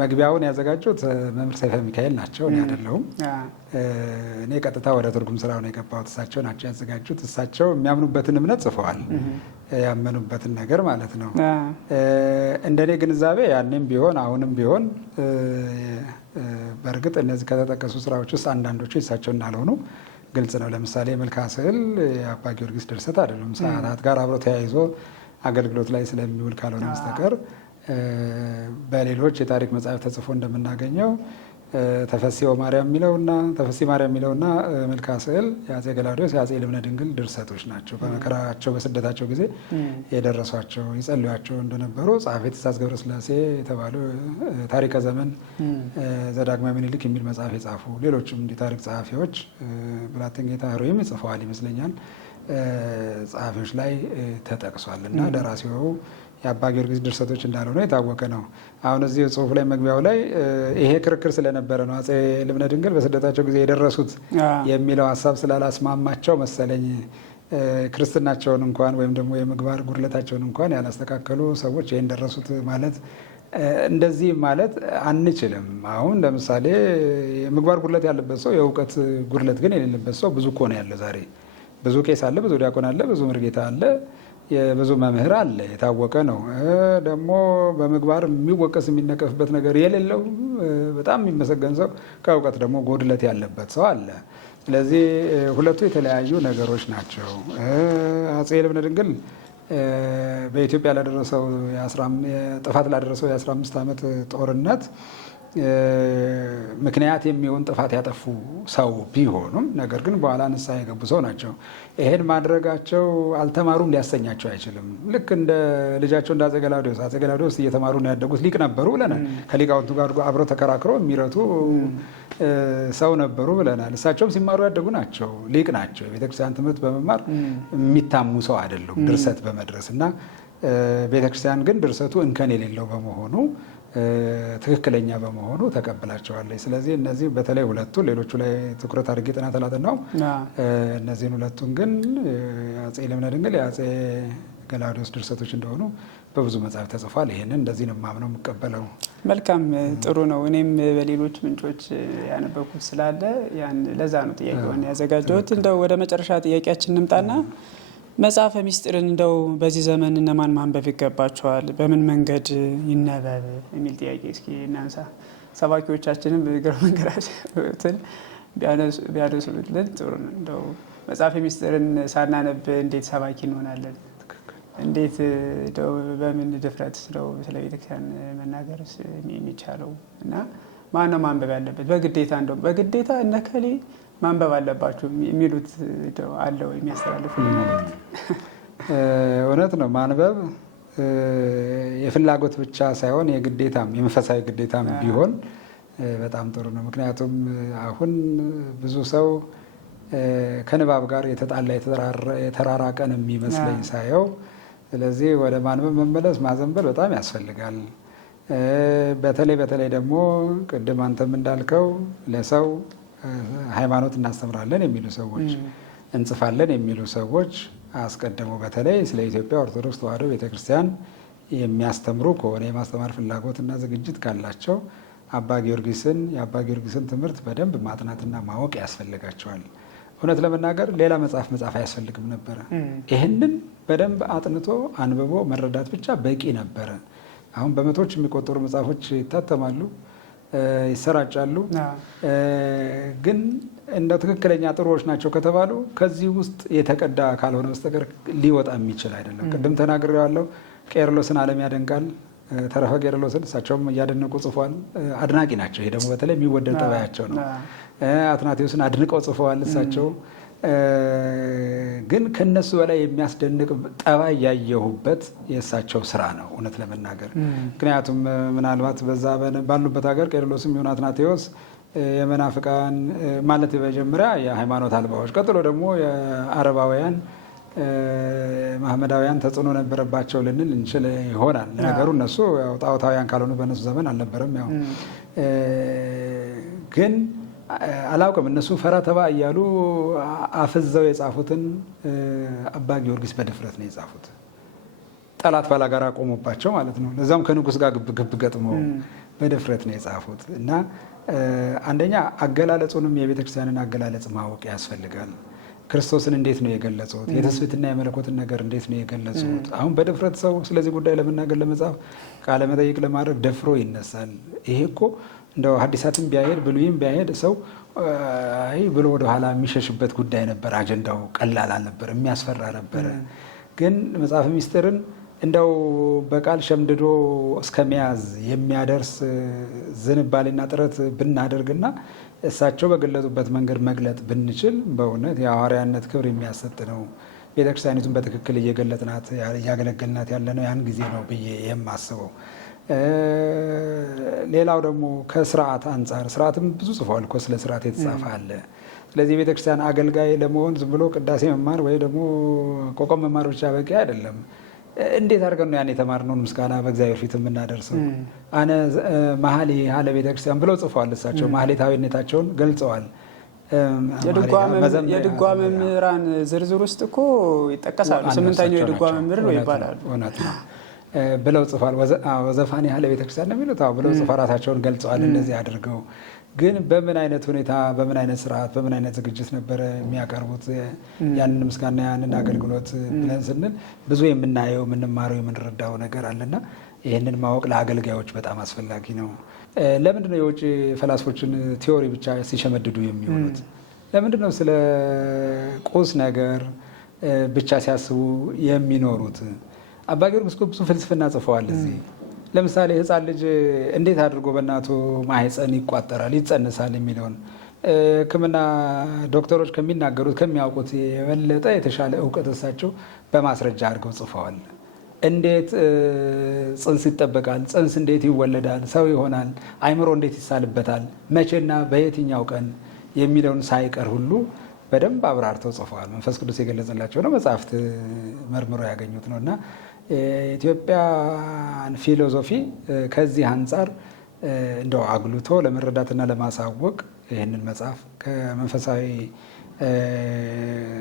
መግቢያውን ያዘጋጁት መምህር ሰይፈ ሚካኤል ናቸው፣ እኔ አይደለሁም። እኔ ቀጥታ ወደ ትርጉም ስራው ነው የገባሁት። እሳቸው ናቸው ያዘጋጁት። እሳቸው የሚያምኑበትን እምነት ጽፈዋል፣ ያመኑበትን ነገር ማለት ነው። እንደኔ ግንዛቤ ያኔም ቢሆን አሁንም ቢሆን በእርግጥ እነዚህ ከተጠቀሱ ስራዎች ውስጥ አንዳንዶቹ እሳቸው እንዳልሆኑ ግልጽ ነው። ለምሳሌ መልካ ስዕል የአባ ጊዮርጊስ ድርሰት አይደለም። ሰዓታት ጋር አብሮ ተያይዞ አገልግሎት ላይ ስለሚውል ካልሆነ በስተቀር በሌሎች የታሪክ መጽሐፍ ተጽፎ እንደምናገኘው ተፈሲ ማርያም የሚለውና መልካ ስዕል የአጼ ገላውዴዎስ የአጼ ልብነ ድንግል ድርሰቶች ናቸው። በመከራቸው በስደታቸው ጊዜ የደረሷቸው ይጸልያቸው እንደነበሩ ጸሐፌ ትእዛዝ ገብረስላሴ የተባሉ ታሪከ ዘመን ዘዳግማዊ ምኒልክ የሚል መጽሐፍ የጻፉ ሌሎችም እንዲህ ታሪክ ጸሐፊዎች ብላቴንጌታ ኅሩይም ይጽፈዋል ይመስለኛል ጸሐፊዎች ላይ ተጠቅሷል። እና ደራሲው የአባ ጊዮርጊስ ድርሰቶች እንዳልሆነ የታወቀ ነው። አሁን እዚህ ጽሁፍ ላይ መግቢያው ላይ ይሄ ክርክር ስለነበረ ነው አጼ ልብነ ድንግል በስደታቸው ጊዜ የደረሱት የሚለው ሀሳብ ስላላስማማቸው መሰለኝ ክርስትናቸውን እንኳን ወይም ደግሞ የምግባር ጉድለታቸውን እንኳን ያላስተካከሉ ሰዎች ይህን ደረሱት ማለት እንደዚህ ማለት አንችልም። አሁን ለምሳሌ የምግባር ጉድለት ያለበት ሰው የእውቀት ጉድለት ግን የሌለበት ሰው ብዙ እኮ ነው ያለ። ዛሬ ብዙ ቄስ አለ፣ ብዙ ዲያቆን አለ፣ ብዙ ምርጌታ አለ፣ የብዙ መምህር አለ። የታወቀ ነው። ደግሞ በምግባር የሚወቀስ የሚነቀፍበት ነገር የሌለው በጣም የሚመሰገን ሰው ከእውቀት ደግሞ ጎድለት ያለበት ሰው አለ። ስለዚህ ሁለቱ የተለያዩ ነገሮች ናቸው። አጼ ልብነ ድንግል በኢትዮጵያ ላደረሰው ጥፋት ላደረሰው የ15 ዓመት ጦርነት ምክንያት የሚሆን ጥፋት ያጠፉ ሰው ቢሆኑም ነገር ግን በኋላ ንስሐ የገቡ ሰው ናቸው። ይሄን ማድረጋቸው አልተማሩም ሊያሰኛቸው አይችልም። ልክ እንደ ልጃቸው እንደ አጼ ገላውዴዎስ እየተማሩ ነው ያደጉት፣ ሊቅ ነበሩ ብለናል። ከሊቃውንቱ ጋር አብረው ተከራክረው የሚረቱ ሰው ነበሩ ብለናል። እሳቸውም ሲማሩ ያደጉ ናቸው፣ ሊቅ ናቸው። የቤተክርስቲያን ትምህርት በመማር የሚታሙ ሰው አይደሉም፣ ድርሰት በመድረስ እና ቤተክርስቲያን ግን ድርሰቱ እንከን የሌለው በመሆኑ ትክክለኛ በመሆኑ ተቀብላቸዋለች። ስለዚህ እነዚህ በተለይ ሁለቱ ሌሎቹ ላይ ትኩረት አድርጌ ጥናት አላጠናው። እነዚህን ሁለቱን ግን የአጼ ልብነ ድንግል የአጼ ገላውዴዎስ ድርሰቶች እንደሆኑ በብዙ መጽሐፍ ተጽፏል። ይህንን እንደዚህ ነው የማምነው የምቀበለው። መልካም ጥሩ ነው። እኔም በሌሎች ምንጮች ያነበብኩት ስላለ ለዛ ነው ጥያቄውን ያዘጋጀሁት። እንደው ወደ መጨረሻ ጥያቄያችን እንምጣና መጽሐፈ ሚስጥርን እንደው በዚህ ዘመን እነማን ማንበብ ይገባቸዋል? በምን መንገድ ይነበብ የሚል ጥያቄ እስኪ እናንሳ። ሰባኪዎቻችንም በግረ መንገዳችን ቢያነሱልን ጥሩ ነው። እንደው መጽሐፈ ሚስጥርን ሳናነብ እንዴት ሰባኪ እንሆናለን? እንዴት በምን ድፍረት ነው ስለ ቤተክርስቲያን መናገር የሚቻለው? እና ማነው ማንበብ ያለበት? በግዴታ እንደው በግዴታ እነከሌ ማንበብ አለባቸው የሚሉት አለው የሚያስተላልፉ ማለት? እውነት ነው። ማንበብ የፍላጎት ብቻ ሳይሆን የግዴታም የመንፈሳዊ ግዴታም ቢሆን በጣም ጥሩ ነው። ምክንያቱም አሁን ብዙ ሰው ከንባብ ጋር የተጣላ የተራራቀ ነው የሚመስለኝ ሳየው። ስለዚህ ወደ ማንበብ መመለስ ማዘንበል በጣም ያስፈልጋል። በተለይ ደግሞ ቅድም አንተም እንዳልከው ለሰው ሃይማኖት እናስተምራለን የሚሉ ሰዎች፣ እንጽፋለን የሚሉ ሰዎች አስቀድሞ በተለይ ስለ ኢትዮጵያ ኦርቶዶክስ ተዋሕዶ ቤተክርስቲያን የሚያስተምሩ ከሆነ የማስተማር ፍላጎትና ዝግጅት ካላቸው የአባ ጊዮርጊስን ትምህርት በደንብ ማጥናትና ማወቅ ያስፈልጋቸዋል። እውነት ለመናገር ሌላ መጽሐፍ አያስፈልግም ነበረ። ይህንን በደንብ አጥንቶ አንብቦ መረዳት ብቻ በቂ ነበረ። አሁን በመቶዎች የሚቆጠሩ መጽሐፎች ይታተማሉ፣ ይሰራጫሉ። ግን እንደ ትክክለኛ ጥሩዎች ናቸው ከተባሉ ከዚህ ውስጥ የተቀዳ ካልሆነ በስተቀር ሊወጣ የሚችል አይደለም። ቅድም ተናግሬዋለሁ። ቄርሎስን ዓለም ያደንቃል። ተረፈ ቄርሎስን እሳቸውም እያደነቁ ጽፏል። አድናቂ ናቸው። ይሄ ደግሞ በተለይ የሚወደድ ጠባያቸው ነው። አትናቴዎስን አድንቀው ጽፈዋል እሳቸው። ግን ከነሱ በላይ የሚያስደንቅ ጠባይ ያየሁበት የእሳቸው ስራ ነው እውነት ለመናገር። ምክንያቱም ምናልባት በዛ ባሉበት ሀገር ቄርሎስም ይሁን አትናቴዎስ የመናፍቃን ማለት በመጀመሪያ የሃይማኖት አልባዎች፣ ቀጥሎ ደግሞ የአረባውያን መሐመዳውያን ተጽዕኖ ነበረባቸው ልንል እንችል ይሆናል። ነገሩ እነሱ ጣዖታውያን ካልሆኑ በእነሱ ዘመን አልነበረም። ያው ግን አላውቅም፣ እነሱ ፈራ ተባ እያሉ አፍዘው የጻፉትን አባ ጊዮርጊስ በድፍረት ነው የጻፉት። ጠላት ባላጋራ ቆሞባቸው ማለት ነው። ለዛም ከንጉስ ጋር ግብ ገጥመው በድፍረት ነው የጻፉት እና አንደኛ አገላለጹንም የቤተክርስቲያንን አገላለጽ ማወቅ ያስፈልጋል። ክርስቶስን እንዴት ነው የገለጹት? የትስብእትና የመለኮትን ነገር እንዴት ነው የገለጹት? አሁን በድፍረት ሰው ስለዚህ ጉዳይ ለመናገር ለመጻፍ ቃለ መጠይቅ ለማድረግ ደፍሮ ይነሳል። ይሄ እኮ እንደው ሐዲሳትም ቢያሄድ ብሉይም ቢያሄድ ሰው አይ ብሎ ወደኋላ የሚሸሽበት ጉዳይ ነበር። አጀንዳው ቀላል አልነበር፣ የሚያስፈራ ነበረ። ግን መጽሐፈ ሚስጥርን እንደው በቃል ሸምድዶ እስከ መያዝ የሚያደርስ ዝንባሌና ጥረት ብናደርግና እሳቸው በገለጹበት መንገድ መግለጥ ብንችል በእውነት የሐዋርያነት ክብር የሚያሰጥ ነው። ቤተክርስቲያኒቱን በትክክል እየገለጥናት እያገለገልናት ያለ ነው ያን ጊዜ ነው ብዬ የማስበው። ሌላው ደግሞ ከስርዓት አንጻር ስርዓትም ብዙ ጽፏል እኮ ስለ ስርዓት የተጻፈ አለ። ስለዚህ የቤተክርስቲያን አገልጋይ ለመሆን ዝም ብሎ ቅዳሴ መማር ወይ ደግሞ ቆቆም መማር ብቻ በቂ አይደለም። እንዴት አድርገን ነው ያን የተማርነውን ምስጋና በእግዚአብሔር ፊት የምናደርሰው? አነ መሀሌ ሀለ ቤተክርስቲያን ብለው ጽፈዋል። እሳቸው ማህሌታዊነታቸውን ገልጸዋል። የድጓ መምህራን ዝርዝር ውስጥ እኮ ይጠቀሳሉ። ስምንተኛው የድጓ መምህር ነው ይባላሉ። እውነት ነው ብለው ጽፏል። ወዘፋኔ ሀለ ቤተክርስቲያን ነው የሚሉት ብለው ጽፈው ራሳቸውን ገልጸዋል። እንደዚህ አድርገው ግን በምን አይነት ሁኔታ በምን አይነት ስርዓት በምን አይነት ዝግጅት ነበረ የሚያቀርቡት ያንን ምስጋና ያንን አገልግሎት ብለን ስንል ብዙ የምናየው የምንማረው የምንረዳው ነገር አለና ይህንን ማወቅ ለአገልጋዮች በጣም አስፈላጊ ነው። ለምንድን ነው የውጭ ፈላስፎችን ቲዎሪ ብቻ ሲሸመድዱ የሚውሉት? ለምንድን ነው ስለ ቁስ ነገር ብቻ ሲያስቡ የሚኖሩት? አባ ጊዮርጊስ ብዙ ፍልስፍና ጽፈዋል እዚህ። ለምሳሌ ሕፃን ልጅ እንዴት አድርጎ በእናቱ ማህፀን ይቋጠራል ይጸንሳል የሚለውን ሕክምና ዶክተሮች ከሚናገሩት ከሚያውቁት የበለጠ የተሻለ እውቀት እሳቸው በማስረጃ አድርገው ጽፈዋል። እንዴት ጽንስ ይጠበቃል፣ ጽንስ እንዴት ይወለዳል፣ ሰው ይሆናል፣ አይምሮ እንዴት ይሳልበታል፣ መቼና በየትኛው ቀን የሚለውን ሳይቀር ሁሉ በደንብ አብራርተው ጽፈዋል። መንፈስ ቅዱስ የገለጸላቸው ነው፣ መጽሐፍት መርምሮ ያገኙት ነው እና የኢትዮጵያን ፊሎዞፊ ከዚህ አንጻር እንደው አጉልቶ ለመረዳትና ለማሳወቅ ይህንን መጽሐፍ ከመንፈሳዊ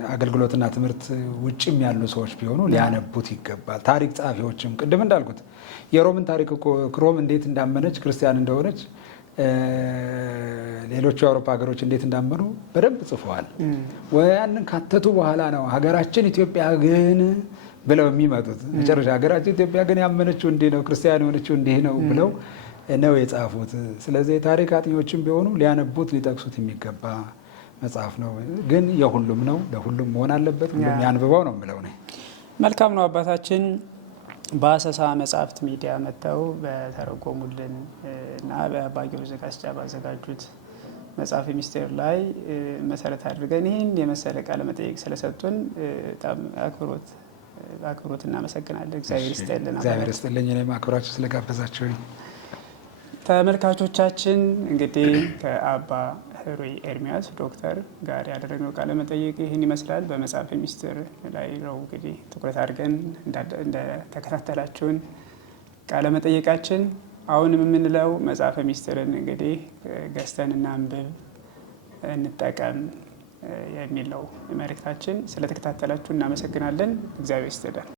አገልግሎትና ትምህርት ውጭም ያሉ ሰዎች ቢሆኑ ሊያነቡት ይገባል። ታሪክ ጸሐፊዎችም ቅድም እንዳልኩት የሮምን ታሪክ እኮ ሮም እንዴት እንዳመነች ክርስቲያን እንደሆነች ሌሎቹ የአውሮፓ ሀገሮች እንዴት እንዳመኑ በደንብ ጽፈዋል። ያንን ካተቱ በኋላ ነው ሀገራችን ኢትዮጵያ ግን ብለው የሚመጡት። መጨረሻ ሀገራችን ኢትዮጵያ ግን ያመነችው እንዲህ ነው፣ ክርስቲያን የሆነችው እንዲህ ነው ብለው ነው የጻፉት። ስለዚህ የታሪክ አጥኚዎችም ቢሆኑ ሊያነቡት ሊጠቅሱት የሚገባ መጽሐፍ ነው። ግን የሁሉም ነው፣ ለሁሉም መሆን አለበት። ሁሉም ያንብበው ነው የምለው ነው። መልካም ነው። አባታችን በአሰሳ መጽሐፍት ሚዲያ መጥተው በተረጎሙልን እና በአባ ጊዮርጊስ ዘጋስጫ ባዘጋጁት መጽሐፈ ሚስጥር ላይ መሰረት አድርገን ይህን የመሰለ ቃለ መጠይቅ ስለሰጡን በጣም አክብሮት እናመሰግናለን። እግዚአብሔር ይስጥልን። እግዚአብሔር ይስጥልኝ። እኔም አክብራችሁ ስለጋበዛችሁኝ። ተመልካቾቻችን እንግዲህ ከአባ ህሩይ ኤርሚያስ ዶክተር ጋር ያደረግነው ቃለ መጠይቅ ይህን ይመስላል። በመጽሐፈ ሚስጥር ላይ ነው እንግዲህ ትኩረት አድርገን እንደተከታተላችሁን ቃለ መጠይቃችን። አሁንም የምንለው መጽሐፈ ሚስጥርን እንግዲህ ገዝተን እናንብብ፣ እንጠቀም። የሚል ነው መልእክታችን። ስለተከታተላችሁ እናመሰግናለን። እግዚአብሔር ይስጥልን።